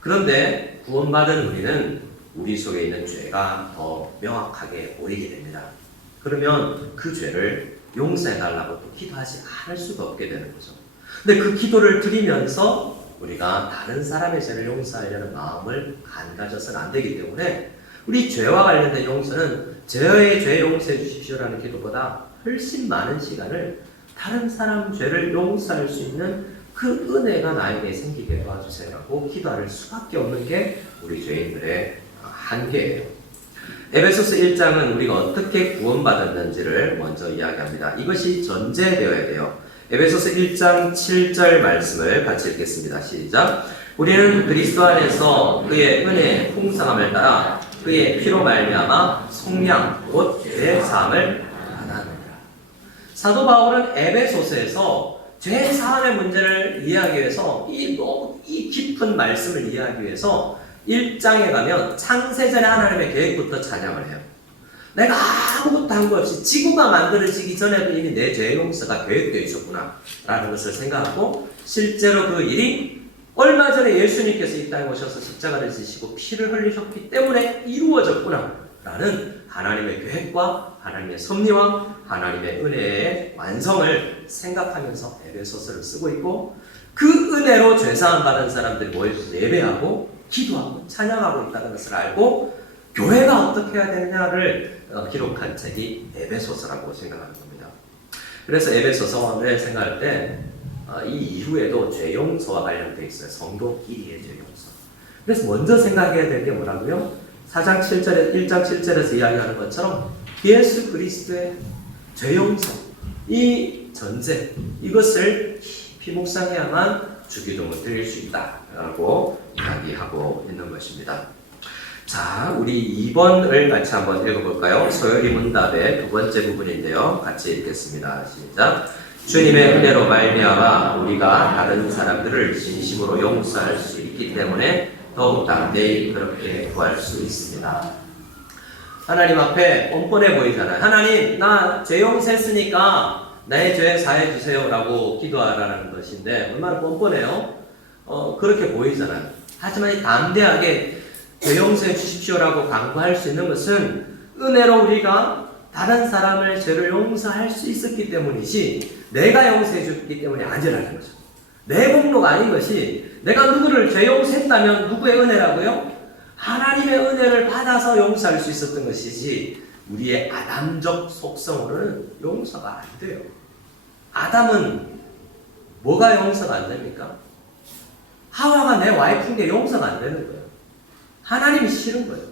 그런데 구원받은 우리는 우리 속에 있는 죄가 더 명확하게 보이게 됩니다. 그러면 그 죄를 용서해달라고 또 기도하지 않을 수가 없게 되는 거죠. 근데 그 기도를 드리면서 우리가 다른 사람의 죄를 용서하려는 마음을 안 가져서는 안 되기 때문에 우리 죄와 관련된 용서는 저의 죄 용서해 주십시오라는 기도보다 훨씬 많은 시간을 다른 사람 죄를 용서할 수 있는 그 은혜가 나에게 생기게 도와주세요라고 기도할 수밖에 없는 게 우리 죄인들의 한계예요. 에베소서 1장은 우리가 어떻게 구원받았는지를 먼저 이야기합니다. 이것이 전제되어야 돼요. 에베소서 1장 7절 말씀을 같이 읽겠습니다. 시작. 우리는 그리스도 안에서 그의 은혜의 풍성함을 따라 그의 피로 말미암아 속량 곧 죄 사함을 받았느니라. 사도 바울은 에베소서에서 죄 사함의 문제를 이해하기 위해서 이 깊은 말씀을 이해하기 위해서 1장에 가면 창세전의 하나님의 계획부터 찬양을 해요. 내가 아무것도 한 것 없이 지구가 만들어지기 전에도 이미 내 죄 용서가 계획되어 있었구나 라는 것을 생각하고, 실제로 그 일이 얼마 전에 예수님께서 이 땅에 오셔서 십자가를 지시고 피를 흘리셨기 때문에 이루어졌구나 라는 하나님의 계획과 하나님의 섭리와 하나님의 은혜의 완성을 생각하면서 에베소서를 쓰고 있고, 그 은혜로 죄사함 받은 사람들이 모여서 예배하고 기도하고 찬양하고 있다는 것을 알고 교회가 어떻게 해야 되느냐를 기록한 책이 에베소서라고 생각하는 겁니다. 그래서 에베소서를 생각할 때 이 이후에도 죄 용서와 관련되어 있어요. 성도끼리의 죄 용서. 그래서 먼저 생각해야 될 게 뭐라고요? 1장 7절에서 이야기하는 것처럼 예수 그리스도의 죄 용서, 이 전제, 이것을 깊이 묵상해야만 주기도문을 드릴 수 있다라고 이야기하고 있는 것입니다. 자, 우리 2번을 같이 한번 읽어볼까요? 소요리 문답의 두 번째 부분인데요. 같이 읽겠습니다. 시작. 주님의 은혜로 말미암아 우리가 다른 사람들을 진심으로 용서할 수 있기 때문에 더욱 담대히 그렇게 구할 수 있습니다. 하나님 앞에 뻔뻔해 보이잖아요. 하나님, 나 죄 용서했으니까 나의 죄 사해 주세요 라고 기도하라는 것인데 얼마나 뻔뻔해요? 그렇게 보이잖아요. 하지만 담대하게 죄 용서해 주십시오라고 간구할 수 있는 것은 은혜로 우리가 다른 사람의 죄를 용서할 수 있었기 때문이지, 내가 용서해 줬기 때문이 아니라는 거죠. 내 공로가 아닌 것이, 내가 누구를 죄 용서했다면 누구의 은혜라고요? 하나님의 은혜를 받아서 용서할 수 있었던 것이지, 우리의 아담적 속성으로는 용서가 안 돼요. 아담은 뭐가 용서가 안 됩니까? 하와가 내 와이프인데 용서가 안 되는 거예요. 하나님이 싫은 거예요.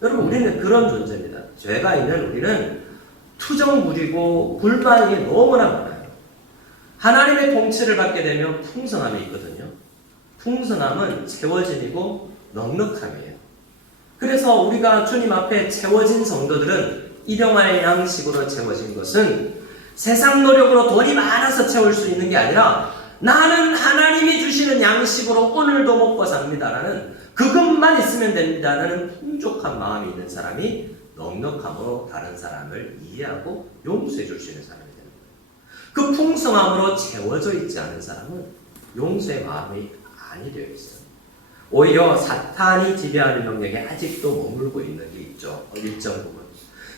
여러분, 우리는 그런 존재입니다. 죄가 있는 우리는 투정 부리고 불만이 너무나 많아요. 하나님의 통치를 받게 되면 풍성함이 있거든요. 풍성함은 채워짐이고 넉넉함이에요. 그래서 우리가 주님 앞에 채워진 성도들은 일용할 양식으로 채워진 것은 세상 노력으로 돈이 많아서 채울 수 있는 게 아니라 나는 하나님이 주시는 양식으로 오늘도 먹고 삽니다라는, 그것만 있으면 됩니다라는 풍족한 마음이 있는 사람이 넉넉함으로 다른 사람을 이해하고 용서해 줄 수 있는 사람이 되는 거예요. 그 풍성함으로 채워져 있지 않은 사람은 용서의 마음이 아니 되어 있어요. 오히려 사탄이 지배하는 영역에 아직도 머물고 있는 게 있죠. 일정 부분.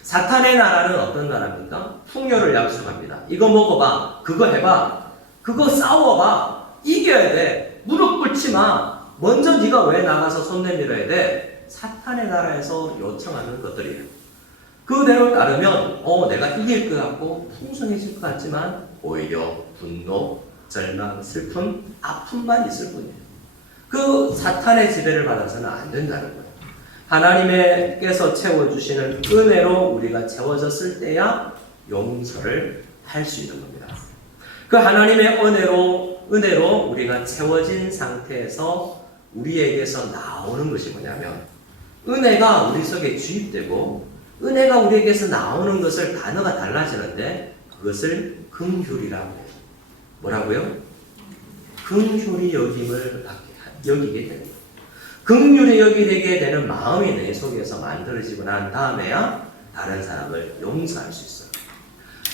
사탄의 나라는 어떤 나라입니까? 풍요를 약속합니다. 이거 먹어봐. 그거 해봐. 그거 싸워봐. 이겨야 돼. 무릎 꿇지 마. 먼저 네가 왜 나가서 손 내밀어야 돼? 사탄의 나라에서 요청하는 것들이에요. 그대로 따르면 내가 이길 것 같고 풍성해질 것 같지만 오히려 분노, 절망, 슬픔, 아픔만 있을 뿐이에요. 그 사탄의 지배를 받아서는 안 된다는 거예요. 하나님께서 채워주시는 은혜로 우리가 채워졌을 때야 용서를 할 수 있는 겁니다. 그 하나님의 은혜로 우리가 채워진 상태에서 우리에게서 나오는 것이 뭐냐면 은혜가 우리 속에 주입되고 은혜가 우리에게서 나오는 것을 단어가 달라지는데 그것을 긍휼이라고 해요. 뭐라고요? 긍휼히 여기게 됩니다. 긍휼히 여기게 되는 마음이 내 속에서 만들어지고 난 다음에야 다른 사람을 용서할 수 있어요.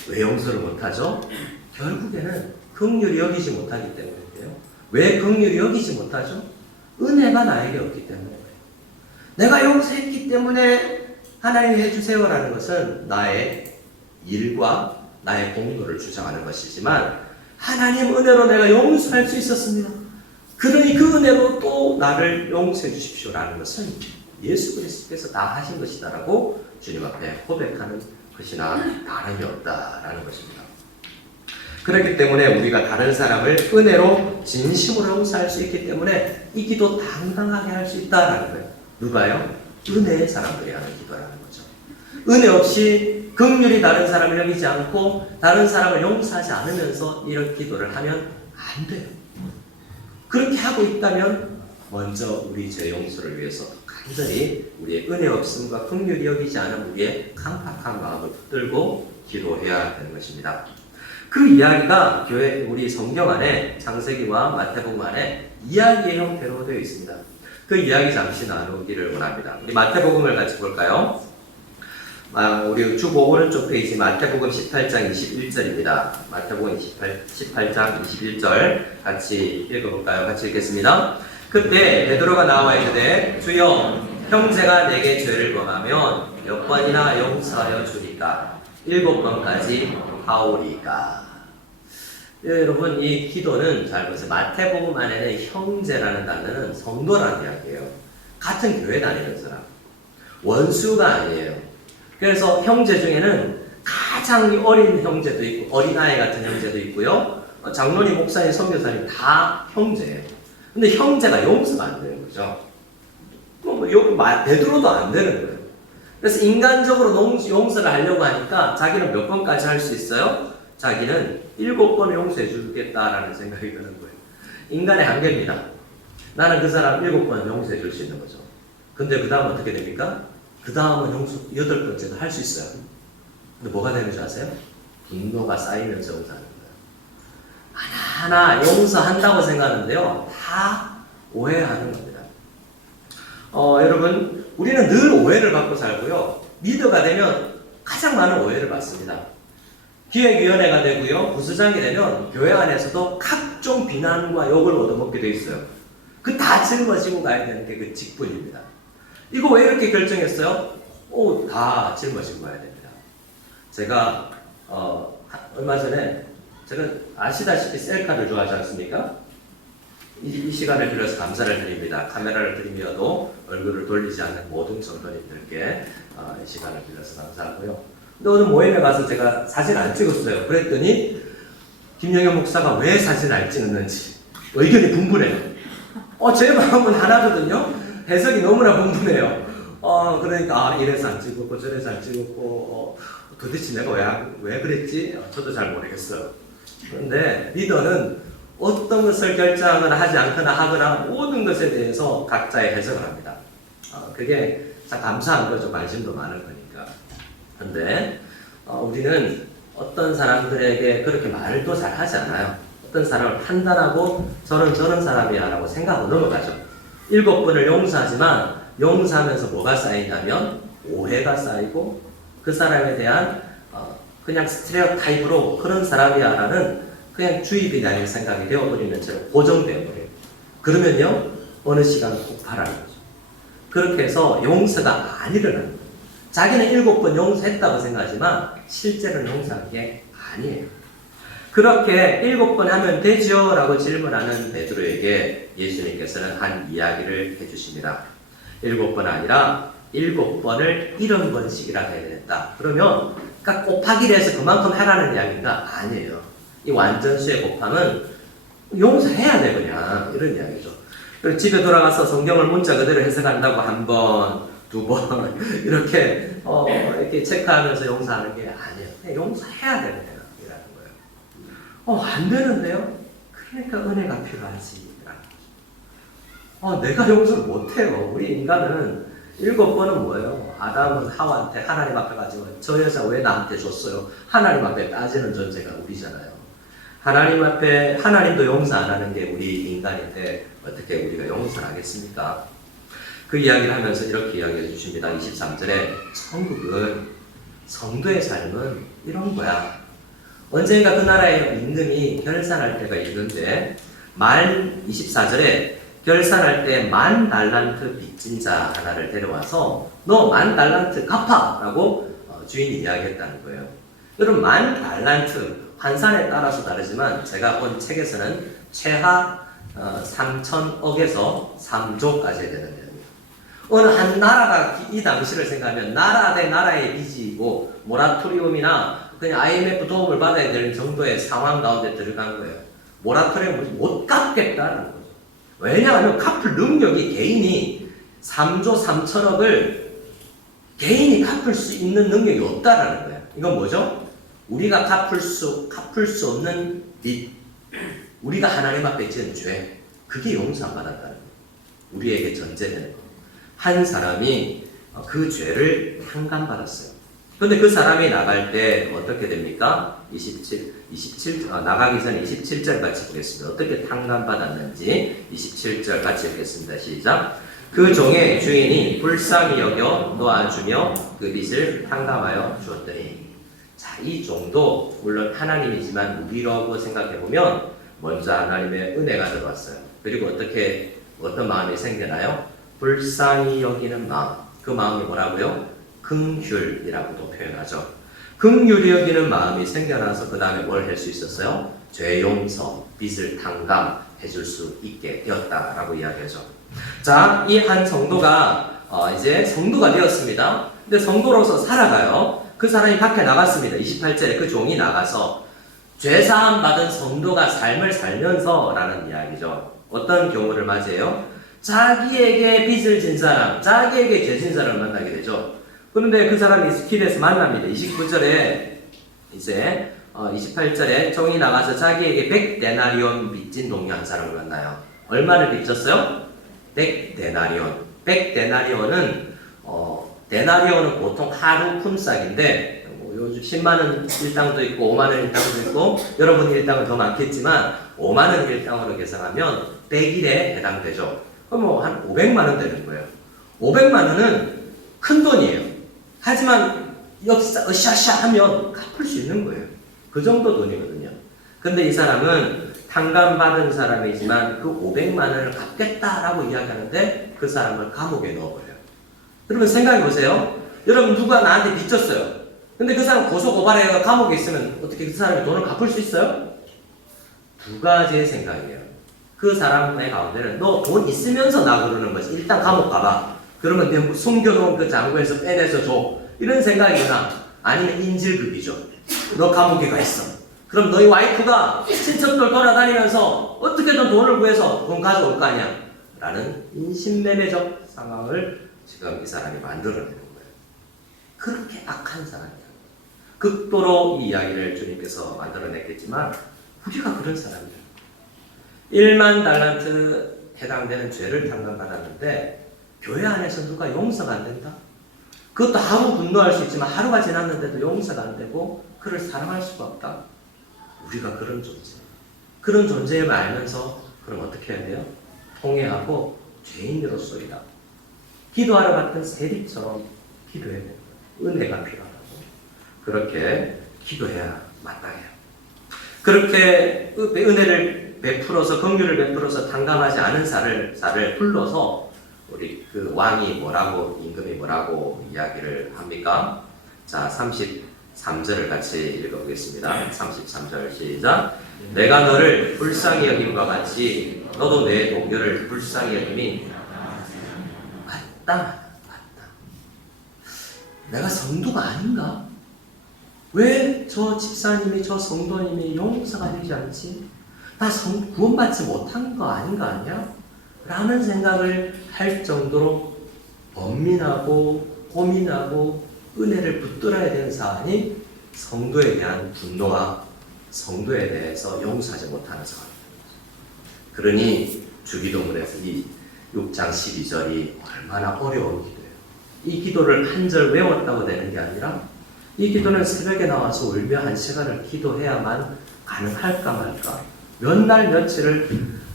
왜 용서를 못하죠? 결국에는 긍휼히 여기지 못하기 때문인데요. 왜 긍휼히 여기지 못하죠? 은혜가 나에게 없기 때문이에요. 내가 용서했기 때문에 하나님이 해주세요라는 것은 나의 일과 나의 공로를 주장하는 것이지만 하나님 은혜로 내가 용서할 수 있었습니다. 그러니 그 은혜로 또 나를 용서해 주십시오라는 것은 예수 그리스도께서 다 하신 것이다라고 주님 앞에 고백하는 것이나 다름이 없다라는 것입니다. 그렇기 때문에 우리가 다른 사람을 은혜로 진심으로 용서할 수 있기 때문에 이 기도 당당하게 할 수 있다라는 거예요. 누가요? 은혜의 사람들이 하는 기도라는 거죠. 은혜 없이 긍휼히 다른 사람을 여기지 않고 다른 사람을 용서하지 않으면서 이런 기도를 하면 안 돼요. 그렇게 하고 있다면 먼저 우리 죄 용서를 위해서 간절히 우리의 은혜 없음과 긍휼히 여기지 않은 우리의 강팍한 마음을 붙들고 기도해야 되는 것입니다. 그 이야기가 교회 우리 성경 안에 창세기와 마태복음 안에 이야기의 형태로 되어 있습니다. 그 이야기 잠시 나누기를 원합니다. 우리 마태복음을 같이 볼까요? 우리 주보 오른쪽 페이지 마태복음 18장 21절입니다. 마태복음 18장 21절 같이 읽어볼까요? 같이 읽겠습니다. 그때 베드로가 나와 이르되 주여 형제가 내게 죄를 범하면 몇 번이나 용서하여 주니까 7번까지 하오리까. 여러분 이 기도는 잘 보세요. 마태복음 안에는 형제라는 단어는 성도라는 이야기예요. 같은 교회 다니는 사람. 원수가 아니에요. 그래서 형제 중에는 가장 어린 형제도 있고 어린아이 같은 형제도 있고요. 장로님, 목사님, 선교사님 다 형제예요. 근데 형제가 용서가 안 되는 거죠. 베드로도 안 되는 거예요. 그래서 인간적으로 용서를 하려고 하니까 자기는 몇 번까지 할 수 있어요? 자기는 7번 용서해 주겠다라는 생각이 드는 거예요. 인간의 한계입니다. 나는 그 사람 7번 용서해 줄 수 있는 거죠. 근데 그 다음 어떻게 됩니까? 그 다음은 용서 8번째도 할 수 있어요. 근데 뭐가 되는 줄 아세요? 분노가 쌓이면서 용서하는 거예요. 하나하나 용서한다고 생각하는데요. 다 오해하는 겁니다. 여러분, 우리는 늘 오해를 받고 살고요. 리더가 되면 가장 많은 오해를 받습니다. 기획위원회가 되고요. 부수장이 되면 교회 안에서도 각종 비난과 욕을 얻어먹게 돼 있어요. 그 다 짊어지고 가야 되는 게 그 직분입니다. 이거 왜 이렇게 결정했어요? 다 짊어지고 가야 됩니다. 제가 얼마 전에 제가 아시다시피 셀카를 좋아하지 않습니까? 이 시간을 빌어서 감사를 드립니다. 카메라를 들이며도 얼굴을 돌리지 않는 모든 성도님들께 이 시간을 빌어서 감사하고요. 근데 오늘 모임에 가서 제가 사진 안 찍었어요. 그랬더니 김영현 목사가 왜 사진 안 찍었는지 의견이 분분해요. 제 마음은 하나거든요. 해석이 너무나 분분해요. 그러니까 이래서 안 찍었고 저래서 안 찍었고 도대체 내가 왜 그랬지? 저도 잘 모르겠어요. 그런데 리더는 어떤 것을 결정하거나 하지 않거나 하거나 모든 것에 대해서 각자의 해석을 합니다. 그게 참 감사한 거죠. 관심도 많은 거니까. 그런데 우리는 어떤 사람들에게 그렇게 말도 잘 하지 않아요. 어떤 사람을 판단하고 저는 저런 사람이야 라고 생각하고 넘어가죠. 7번을 용서하지만 용서하면서 뭐가 쌓이냐면 오해가 쌓이고 그 사람에 대한 그냥 스트레오 타입으로 그런 사람이야라는 그냥 주입이라는 생각이 되어버리는 채로 고정되어버려요. 그러면요 어느 시간 폭발하는 거죠. 그렇게 해서 용서가 안 일어나는 거예요. 자기는 7번 용서했다고 생각하지만 실제로는 용서한 게 아니에요. 그렇게 7번 하면 되죠? 라고 질문하는 베드로에게 예수님께서는 한 이야기를 해주십니다. 7번 아니라 7번을 70번씩이라 해야 된다. 그러면 그러니까 곱하기를 해서 그만큼 하라는 이야기가 아니에요. 이 완전수의 곱함은 용서해야 돼 그냥 이런 이야기죠. 그리고 집에 돌아가서 성경을 문자 그대로 해석한다고 한 번, 2번 이렇게 이렇게 체크하면서 용서하는 게 아니에요. 그냥 용서해야 되는 이라는 거예요. 안 되는데요? 그러니까 은혜가 필요하지. 내가 용서를 못해요. 우리 인간은 7번은 뭐예요? 아담은 하와한테 하나님 앞에 가지고 저 여자 왜 나한테 줬어요? 하나님 앞에 따지는 존재가 우리잖아요. 하나님 앞에 하나님도 용서 안 하는 게 우리 인간인데 어떻게 우리가 용서를 하겠습니까? 그 이야기를 하면서 이렇게 이야기해 주십니다. 23절에 천국은 성도의 삶은 이런 거야. 언젠가 그 나라의 임금이 결산할 때가 있는데 24절에 결산할 때 10,000달란트 빚진 자 하나를 데려와서 너 10,000달란트 갚아! 라고 주인이 이야기했다는 거예요. 여러분 10,000달란트 환산에 따라서 다르지만 제가 본 책에서는 최하 3,000억에서 3조까지 되는 겁니다. 어느 한 나라가 이 당시를 생각하면 나라 대 나라의 빚이고 모라토리움이나 그냥 IMF 도움을 받아야 되는 정도의 상황 가운데 들어간 거예요. 모라토리움은 못 갚겠다는 거죠. 왜냐하면 갚을 능력이 개인이 3조 3천억을 개인이 갚을 수 있는 능력이 없다라는 거예요. 이건 뭐죠? 우리가 갚을 수 없는 빚, 우리가 하나님 앞에 지은 죄, 그게 용서 안 받았다는 거예요. 우리에게 전제되는 거예요. 한 사람이 그 죄를 탕감받았어요. 근데 그 사람이 나갈 때 어떻게 됩니까? 27 나가기 전에 27절 같이 보겠습니다. 어떻게 탕감받았는지 27절 같이 읽겠습니다. 시작. 그 종의 주인이 불쌍히 여겨 놓아주며 그 빚을 탕감하여 주었더니 자, 이 종도 물론 하나님이지만 우리라고 생각해보면 먼저 하나님의 은혜가 들어왔어요. 그리고 어떤 마음이 생겨나요? 불쌍히 여기는 마음. 그 마음이 뭐라고요? 긍휼이라고도 표현하죠. 긍휼히 여기는 마음이 생겨나서 그 다음에 뭘 할 수 있었어요? 죄 용서, 빚을 탕감해 줄 수 있게 되었다라고 이야기하죠. 자, 이 한 성도가 이제 성도가 되었습니다. 근데 성도로서 살아가요. 그 사람이 밖에 나갔습니다. 28절에 그 종이 나가서 죄사함 받은 성도가 삶을 살면서 라는 이야기죠. 어떤 경우를 맞이해요? 자기에게 빚을 진 사람, 자기에게 죄 진 사람을 만나게 되죠. 그런데 그 사람이 길에서 만납니다. 29절에 이제 28절에 종이 나가서 자기에게 100데나리온 빚진 동료 한 사람을 만나요. 얼마를 빚졌어요? 100데나리온. 100데나리온은 데나리온은 보통 하루 품삯인데 요즘 10만원 일당도 있고 5만원 일당도 있고 여러분 일당은 더 많겠지만 5만원 일당으로 계산하면 100일에 해당되죠. 그럼 뭐 한 500만원 되는 거예요. 500만원은 큰 돈이에요. 하지만 으쌰으쌰 하면 갚을 수 있는 거예요. 그 정도 돈이거든요. 근데 이 사람은 탕감받은 사람이지만 그 500만원을 갚겠다라고 이야기하는데 그 사람을 감옥에 넣어버려요. 여러분 생각해 보세요. 여러분 누가 나한테 빚졌어요. 근데 그 사람 고소고발해서 감옥에 있으면 어떻게 그 사람이 돈을 갚을 수 있어요? 두 가지의 생각이에요. 그 사람의 가운데는 너 돈 있으면서 나 그러는 거지. 일단 감옥 가봐. 그러면 내 숨겨놓은 그 장부에서 빼내서 줘. 이런 생각이거나 아니면 인질극이죠. 너 감옥에 가 있어. 그럼 너희 와이프가 친척들 돌아다니면서 어떻게든 돈을 구해서 돈 가져올 거 아니야. 라는 인신매매적 상황을 지금 이 사람이 만들어내는 거예요. 그렇게 악한 사람이에요. 극도로 이 이야기를 주님께서 만들어냈겠지만 우리가 그런 사람이에요. 1만 달란트 해당되는 죄를 탕감받았는데 교회 안에서 누가 용서가 안 된다? 그것도 하루 분노할 수 있지만 하루가 지났는데도 용서가 안 되고 그를 사랑할 수가 없다. 우리가 그런 존재. 그런 존재임을 알면서 그럼 어떻게 해야 돼요? 통회하고 죄인으로서이다. 기도하러 갔던 세리처럼 기도해야 돼요. 은혜가 필요하다고. 그렇게 기도해야 마땅해요. 그렇게 은혜를 베풀어서 긍휼을 베풀어서 탕감하지 않은 자를 불러서 우리 그 왕이 뭐라고 임금이 뭐라고 이야기를 합니까? 자, 33절을 같이 읽어보겠습니다. 33절 시작. 내가 너를 불쌍히 여김과 같이 너도 내 동료를 불쌍히 여김이 맞다. 내가 성도가 아닌가? 왜 저 집사님이 저 성도님이 용서가 되지 않지? 나 구원받지 못한 거 아닌 거 아니야? 라는 생각을 할 정도로 번민하고 고민하고 은혜를 붙들어야 되는 사안이 성도에 대한 분노와 성도에 대해서 용서하지 못하는 사안입니다. 그러니 주기도문에서 이 6장 12절이 얼마나 어려운 기도예요. 이 기도를 한 절 외웠다고 되는 게 아니라 이 기도는 새벽에 나와서 울며 한 시간을 기도해야만 가능할까 말까. 몇 날 며칠을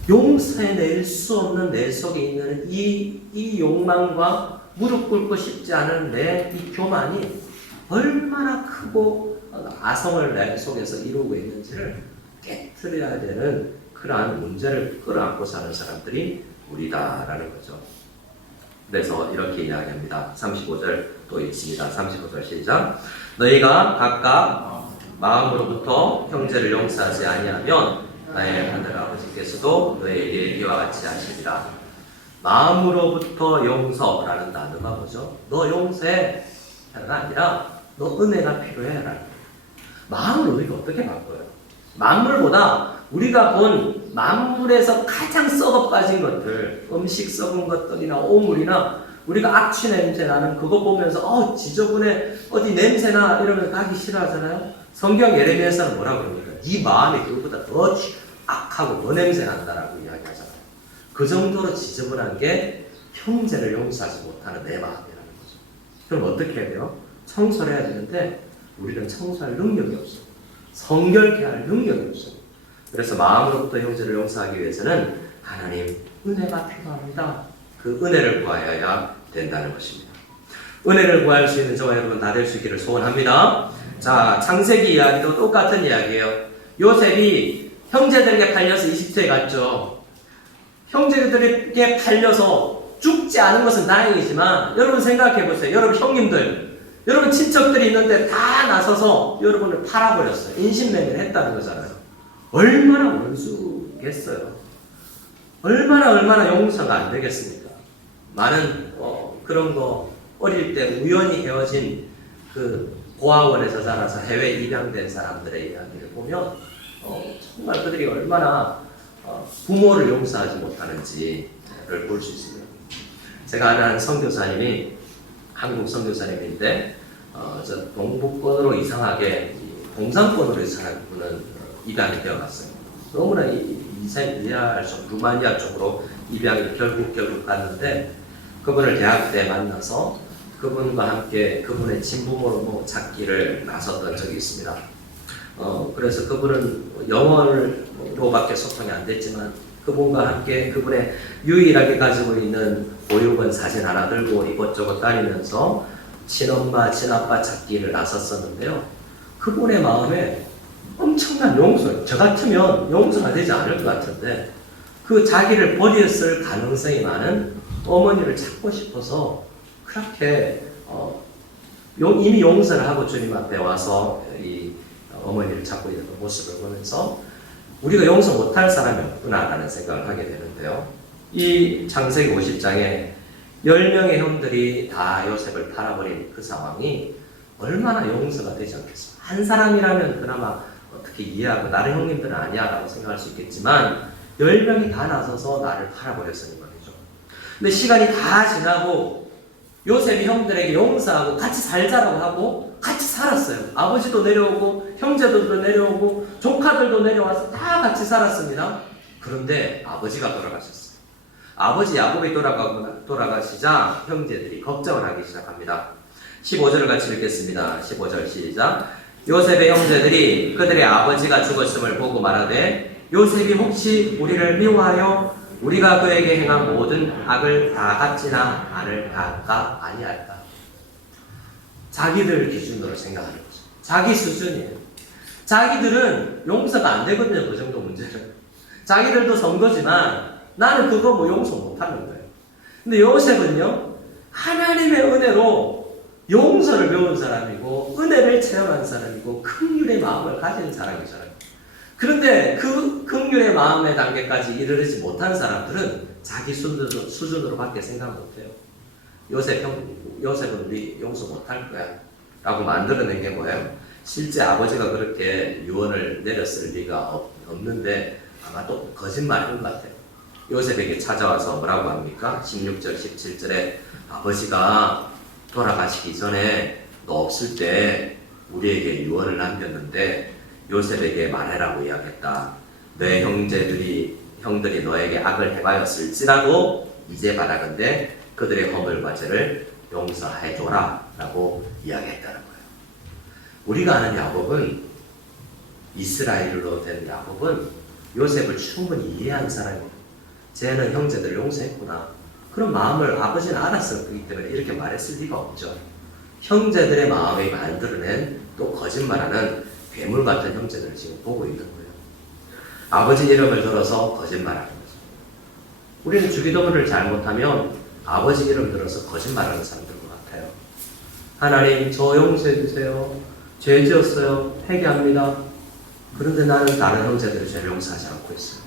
용서해낼 수 없는 내 속에 있는 이 욕망과 무릎 꿇고 싶지 않은 내 이 교만이 얼마나 크고 아성을 내 속에서 이루고 있는지를 깨트려야 되는 그러한 문제를 끌어안고 사는 사람들이 우리다라는 거죠. 그래서 이렇게 이야기합니다. 35절 또 읽습니다. 35절 시작. 너희가 각각 마음으로부터 형제를 용서하지 아니하면 나의 하늘 아버지께서도 너희에게 이와 같이 하시리라. 마음으로부터 용서라는 단어가 뭐죠? 너 용서해 라는 아니라 너 은혜가 필요해 라는 거예요. 마음을 우리가 어떻게 바꿔요? 만물보다 우리가 본 만물에서 가장 썩어 빠진 것들, 음식 썩은 것들이나 오물이나 우리가 악취 냄새 나는 그거 보면서 지저분해 어디 냄새나 이러면 가기 싫어하잖아요. 성경 예레미야서는 뭐라고 그럽니까? 네 마음이 그것보다 더 악하고 더 냄새 난다라고 이야기하잖아요. 그 정도로 지저분한 게 형제를 용서하지 못하는 내 마음이라는 거죠. 그럼 어떻게 해야 돼요? 청소를 해야 되는데 우리는 청소할 능력이 없어요. 성결케 할 능력이 없어요. 그래서 마음으로부터 형제를 용서하기 위해서는 하나님 은혜가 필요합니다. 그 은혜를 구하여야 된다는 것입니다. 은혜를 구할 수 있는 저와 여러분 다 될 수 있기를 소원합니다. 자, 창세기 이야기도 똑같은 이야기예요. 요셉이 형제들에게 팔려서 이집트에 갔죠. 형제들에게 팔려서 죽지 않은 것은 다행이지만 여러분 생각해 보세요. 여러분 형님들, 여러분 친척들이 있는데 다 나서서 여러분을 팔아버렸어요. 인신매매를 했다는 거잖아요. 얼마나 원수겠어요. 얼마나 용서가 안 되겠습니까? 많은 그런 거 어릴 때 우연히 헤어진 그 고아원에서 자라서 해외 입양된 사람들의 이야기를 보면 정말 그들이 얼마나 부모를 용서하지 못하는지를 볼 수 있습니다. 제가 아는 선교사님이 한국 선교사님인데 저 동북권으로 이상하게 동산권으로 이상한 분은 입양이 되어갔어요. 너무나 이해할 수 없는 루마니아 쪽으로 입양이 결국 갔는데 그분을 대학 때 만나서 그분과 함께 그분의 친부모로 찾기를 나섰던 적이 있습니다. 그래서 그분은 영어로밖에 소통이 안 됐지만 그분과 함께 그분의 유일하게 가지고 있는 보육원 사진 하나 들고 이곳저곳 다니면서 친엄마, 친아빠 찾기를 나섰었는데요. 그분의 마음에 엄청난 용서, 저 같으면 용서가 되지 않을 것 같은데 그 자기를 버렸을 가능성이 많은 어머니를 찾고 싶어서 그렇게 이미 용서를 하고 주님 앞에 와서 이 어머니를 찾고 있는 모습을 보면서 우리가 용서 못할 사람이 없구나라는 생각을 하게 되는데요. 이 창세기 50장에 10명의 형들이 다 요셉을 팔아버린 그 상황이 얼마나 용서가 되지 않겠습니까? 한 사람이라면 그나마 어떻게 이해하고 나의 형님들은 아니야 라고 생각할 수 있겠지만 10명이 다 나서서 나를 팔아버렸으니 말이죠. 근데 시간이 다 지나고 요셉이 형들에게 용서하고 같이 살자라고 하고 같이 살았어요. 아버지도 내려오고 형제들도 내려오고 조카들도 내려와서 다 같이 살았습니다. 그런데 아버지가 돌아가셨어요. 아버지 야곱이 돌아가시자 형제들이 걱정을 하기 시작합니다. 15절을 같이 읽겠습니다. 15절 시작. 요셉의 형제들이 그들의 아버지가 죽었음을 보고 말하되 요셉이 혹시 우리를 미워하여 우리가 그에게 행한 모든 악을 다 갚지나 않을까 아니할까. 자기들 기준으로 생각하는 거죠. 자기 수준이에요. 자기들은 용서가 안 되거든요. 그 정도 문제는. 자기들도 선거지만 나는 그거 뭐 용서 못하는 거예요. 근데 요셉은요, 하나님의 은혜로 용서를 배운 사람이고 은혜를 체험한 사람이고 긍휼의 마음을 가진 사람이잖아요. 그런데 그 긍휼의 마음의 단계까지 이르지 못한 사람들은 자기 수준으로밖에 생각 못해요. 요셉은 우리 용서 못할 거야 라고 만들어낸 게 뭐예요? 실제 아버지가 그렇게 유언을 내렸을 리가 없는데 아마 또 거짓말인 것 같아요. 요셉에게 찾아와서 뭐라고 합니까? 16절 17절에 아버지가 돌아가시기 전에 너 없을 때 우리에게 유언을 남겼는데 요셉에게 말해라고 이야기했다. 내 형들이 너에게 악을 행하였을지라도 이제 바라건대 그들의 허물과 죄를 용서해줘라 라고 이야기했다는 거예요. 우리가 아는 야곱은, 이스라엘로 된 야곱은 요셉을 충분히 이해한 사람이에요. 쟤는 형제들을 용서했구나. 그런 마음을 아버지는 알았었기 때문에 이렇게 말했을 리가 없죠. 형제들의 마음이 만들어낸 또 거짓말하는 괴물 같은 형제들을 지금 보고 있는 거예요. 아버지 이름을 들어서 거짓말하는 거죠. 우리는 주기도문을 잘못하면 아버지 이름 들어서 거짓말하는 사람들 것 같아요. 하나님 저 용서해 주세요. 죄 지었어요. 회개합니다. 그런데 나는 다른 형제들의 죄를 용서하지 않고 있어요.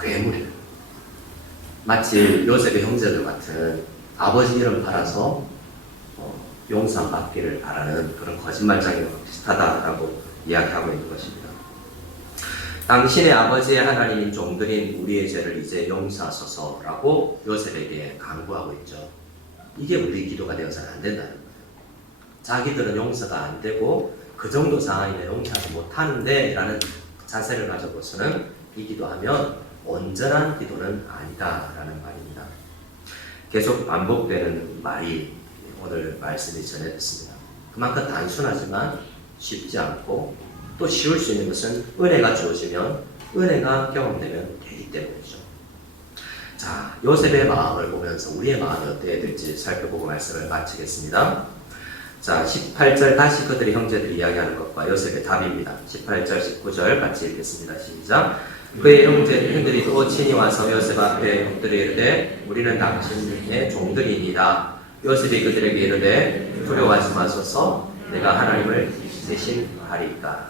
괴물이에요. 마치 요셉의 형제들 같은 아버지 이름 팔아서 용서 받기를 바라는 그런 거짓말장애와 비슷하다라고 이야기하고 있는 것입니다. 당신의 아버지의 하나님인 종들인 우리의 죄를 이제 용서하소서라고 요셉에게 간구하고 있죠. 이게 우리 기도가 되어서는 안 된다는 거예요. 자기들은 용서가 안 되고 그 정도 상황이면 용서하지 못하는데 라는 자세를 가져고서는 이 기도하면 온전한 기도는 아니다라는 말입니다. 계속 반복되는 말이 오늘 말씀이 전해졌습니다. 그만큼 단순하지만 쉽지 않고 또 쉬울 수 있는 것은 은혜가 주어지면 은혜가 경험되면 되기 때문이죠. 자, 요셉의 마음을 보면서 우리의 마음이 어때야 될지 살펴보고 말씀을 마치겠습니다. 자, 18절 다시 그들의 형제들이 이야기하는 것과 요셉의 답입니다. 18절 19절 같이 읽겠습니다. 시작. 그의 형제들이 또 친히 와서 요셉 앞에 엎드려 이르되 우리는 당신의 종들이니라. 요셉이 그들에게 이르되 두려워하지 마소서 내가 하나님을 대신하리까.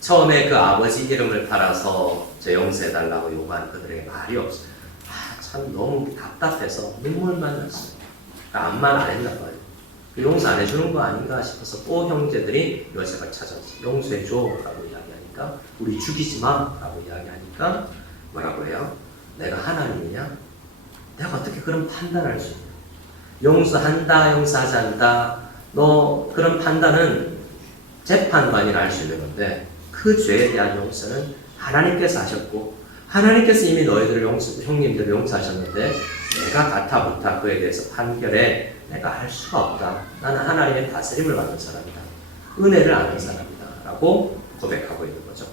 처음에 그 아버지 이름을 팔아서 제 용서해달라고 요구한 그들에게 말이 없어요. 참 너무 답답해서 눈물만 났어요. 암만 안 했나 봐요. 용서 안 해주는 거 아닌가 싶어서 또 형제들이 요셉을 찾아서 용서해줘 라고 이야기하니까 우리 죽이지 마 라고 이야기하니까 뭐라고 해요? 내가 하나님이냐? 내가 어떻게 그런 판단할 수 있냐? 용서한다 용서하지 않다 너 그런 판단은 재판관이라 할 수 있는 건데 그 죄에 대한 용서는 하나님께서 하셨고 하나님께서 이미 너희들을 형님들을 용서하셨는데 내가 가타부타 그에 대해서 판결에 내가 할 수가 없다. 나는 하나님의 다스림을 받는 사람이다. 은혜를 아는 사람이다. 라고 고백하고 있는 거죠.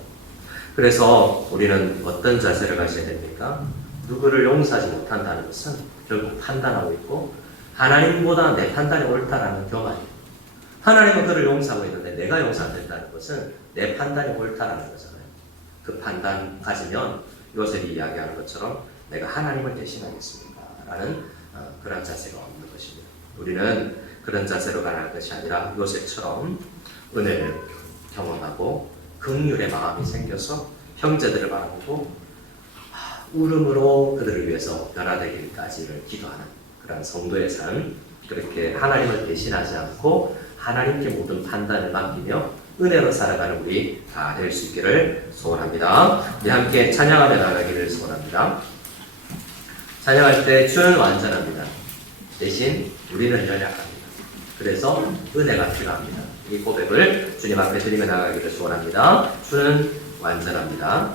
그래서 우리는 어떤 자세를 가져야 됩니까? 누구를 용서하지 못한다는 것은 결국 판단하고 있고 하나님보다 내 판단이 옳다라는 교만이에요. 하나님은 그를 용서하고 있는데 내가 용서 안 된다는 것은 내 판단이 옳다라는 거잖아요. 그 판단 가지면 요셉이 이야기하는 것처럼 내가 하나님을 대신하겠습니다. 라는 그런 자세가 없는 것입니다. 우리는 그런 자세로 가는 것이 아니라 요셉처럼 은혜를 경험하고 긍휼의 마음이 생겨서 형제들을 바라보고 울음으로 그들을 위해서 변화되기까지를 기도하는 그런 성도의 삶, 그렇게 하나님을 대신하지 않고 하나님께 모든 판단을 맡기며 은혜로 살아가는 우리 다 될 수 있기를 소원합니다. 우리 함께 찬양하며 나가기를 소원합니다. 찬양할 때 주는 완전합니다. 대신 우리는 연약합니다. 그래서 은혜가 필요합니다. 이 고백을 주님 앞에 드리며 나가기를 소원합니다. 주는 완전합니다.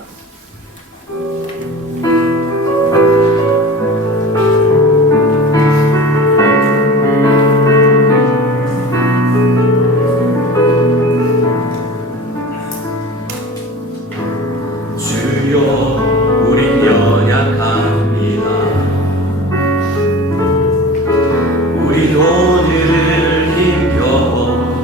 우리 오늘을 힘겨워합니다.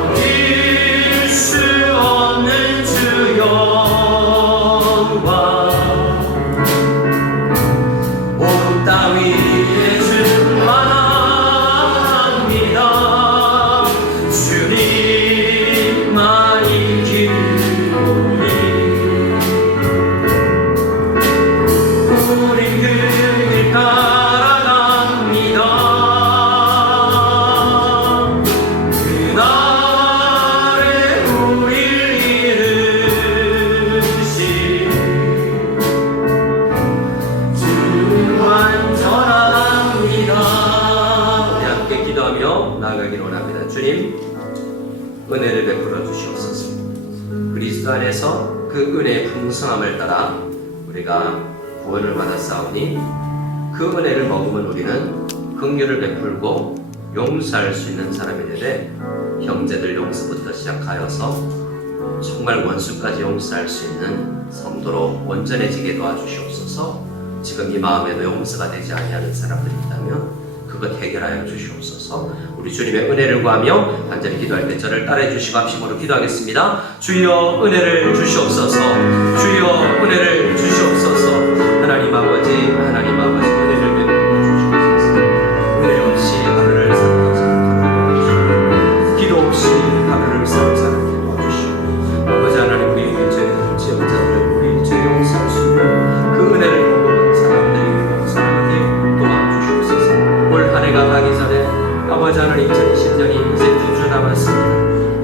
숨길 수 없는 주 영광 온 땅 위에 충만합니다. 주님만이 기쁘니 우린 그 길 따라갑니다. 그날에 우릴 이르시 완전합니다. 우리 함께 기도하며 나아가기를 원합니다. 주님, 은혜를 베풀어 주시옵소서. 그리스도 안에서 그 은혜의 풍성함을 따라 우리가 구원을 받았사오니 그 은혜를 머금은 우리는 긍휼을 베풀고 용서할 수 있는 사람이 되되 형제들 용서부터 시작하여서 정말 원수까지 용서할 수 있는 성도로 온전해지게 도와주시옵소서. 지금 이 마음에도 용서가 되지 아니하는 사람들이 있다면 그것 해결하여 주시옵소서. 우리 주님의 은혜를 구하며 간절히 기도할 때 저를 따라해 주시고 합심으로 기도하겠습니다. 주여 은혜를 주시옵소서. 주여 은혜를 주시옵소서. 하나님 아버지 은혜를 베풀어 주시옵소서. 은혜 없이 하루를 살아가지 못하게 도와주시고 기도 없이 하루를 살아가게 도와주시고 아버지 하나님 우리 지역자들을 우리 죄 용서할 수 있는 그 은혜를 보고 사람들이 사랑하게 도와주시옵소서. 올 한 해가 가기 전에 아버지 하나님 2020년이 이제 2주 남았습니다.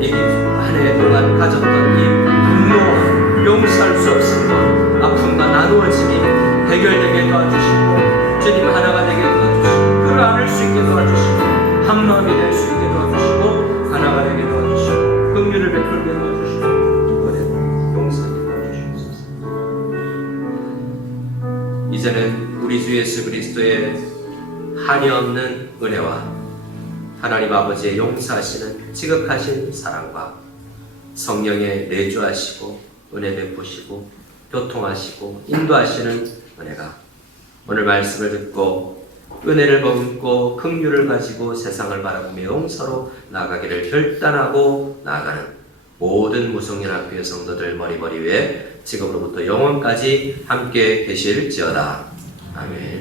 이 한 해 동안 가졌던 이 분노와 용서할 수 없는 아픔과 나누어짐이 해결되게 도와주시고 주님 하나가 되게 도와주시고 그를 안을 수 있게 도와주시고 한 마음이 될 수 있게 도와주시고 하나가 되게 도와주시고 긍휼을 베풀게 도와주시고 이번에는 용서하게 도와주시옵소서. 이제는 우리 주 예수 그리스도의 한이 없는 은혜와 하나님 아버지의 용서하시는 지극하신 사랑과 성령의 내주하시고 은혜 베푸시고 교통하시고 인도하시는 은혜가 오늘 말씀을 듣고 은혜를 머금고 긍휼을 가지고 세상을 바라보며 용서로 나아가기를 결단하고 나아가는 모든 무성연합교회 성도들 머리 위에 지금으로부터 영원까지 함께 계실지어다. 아멘.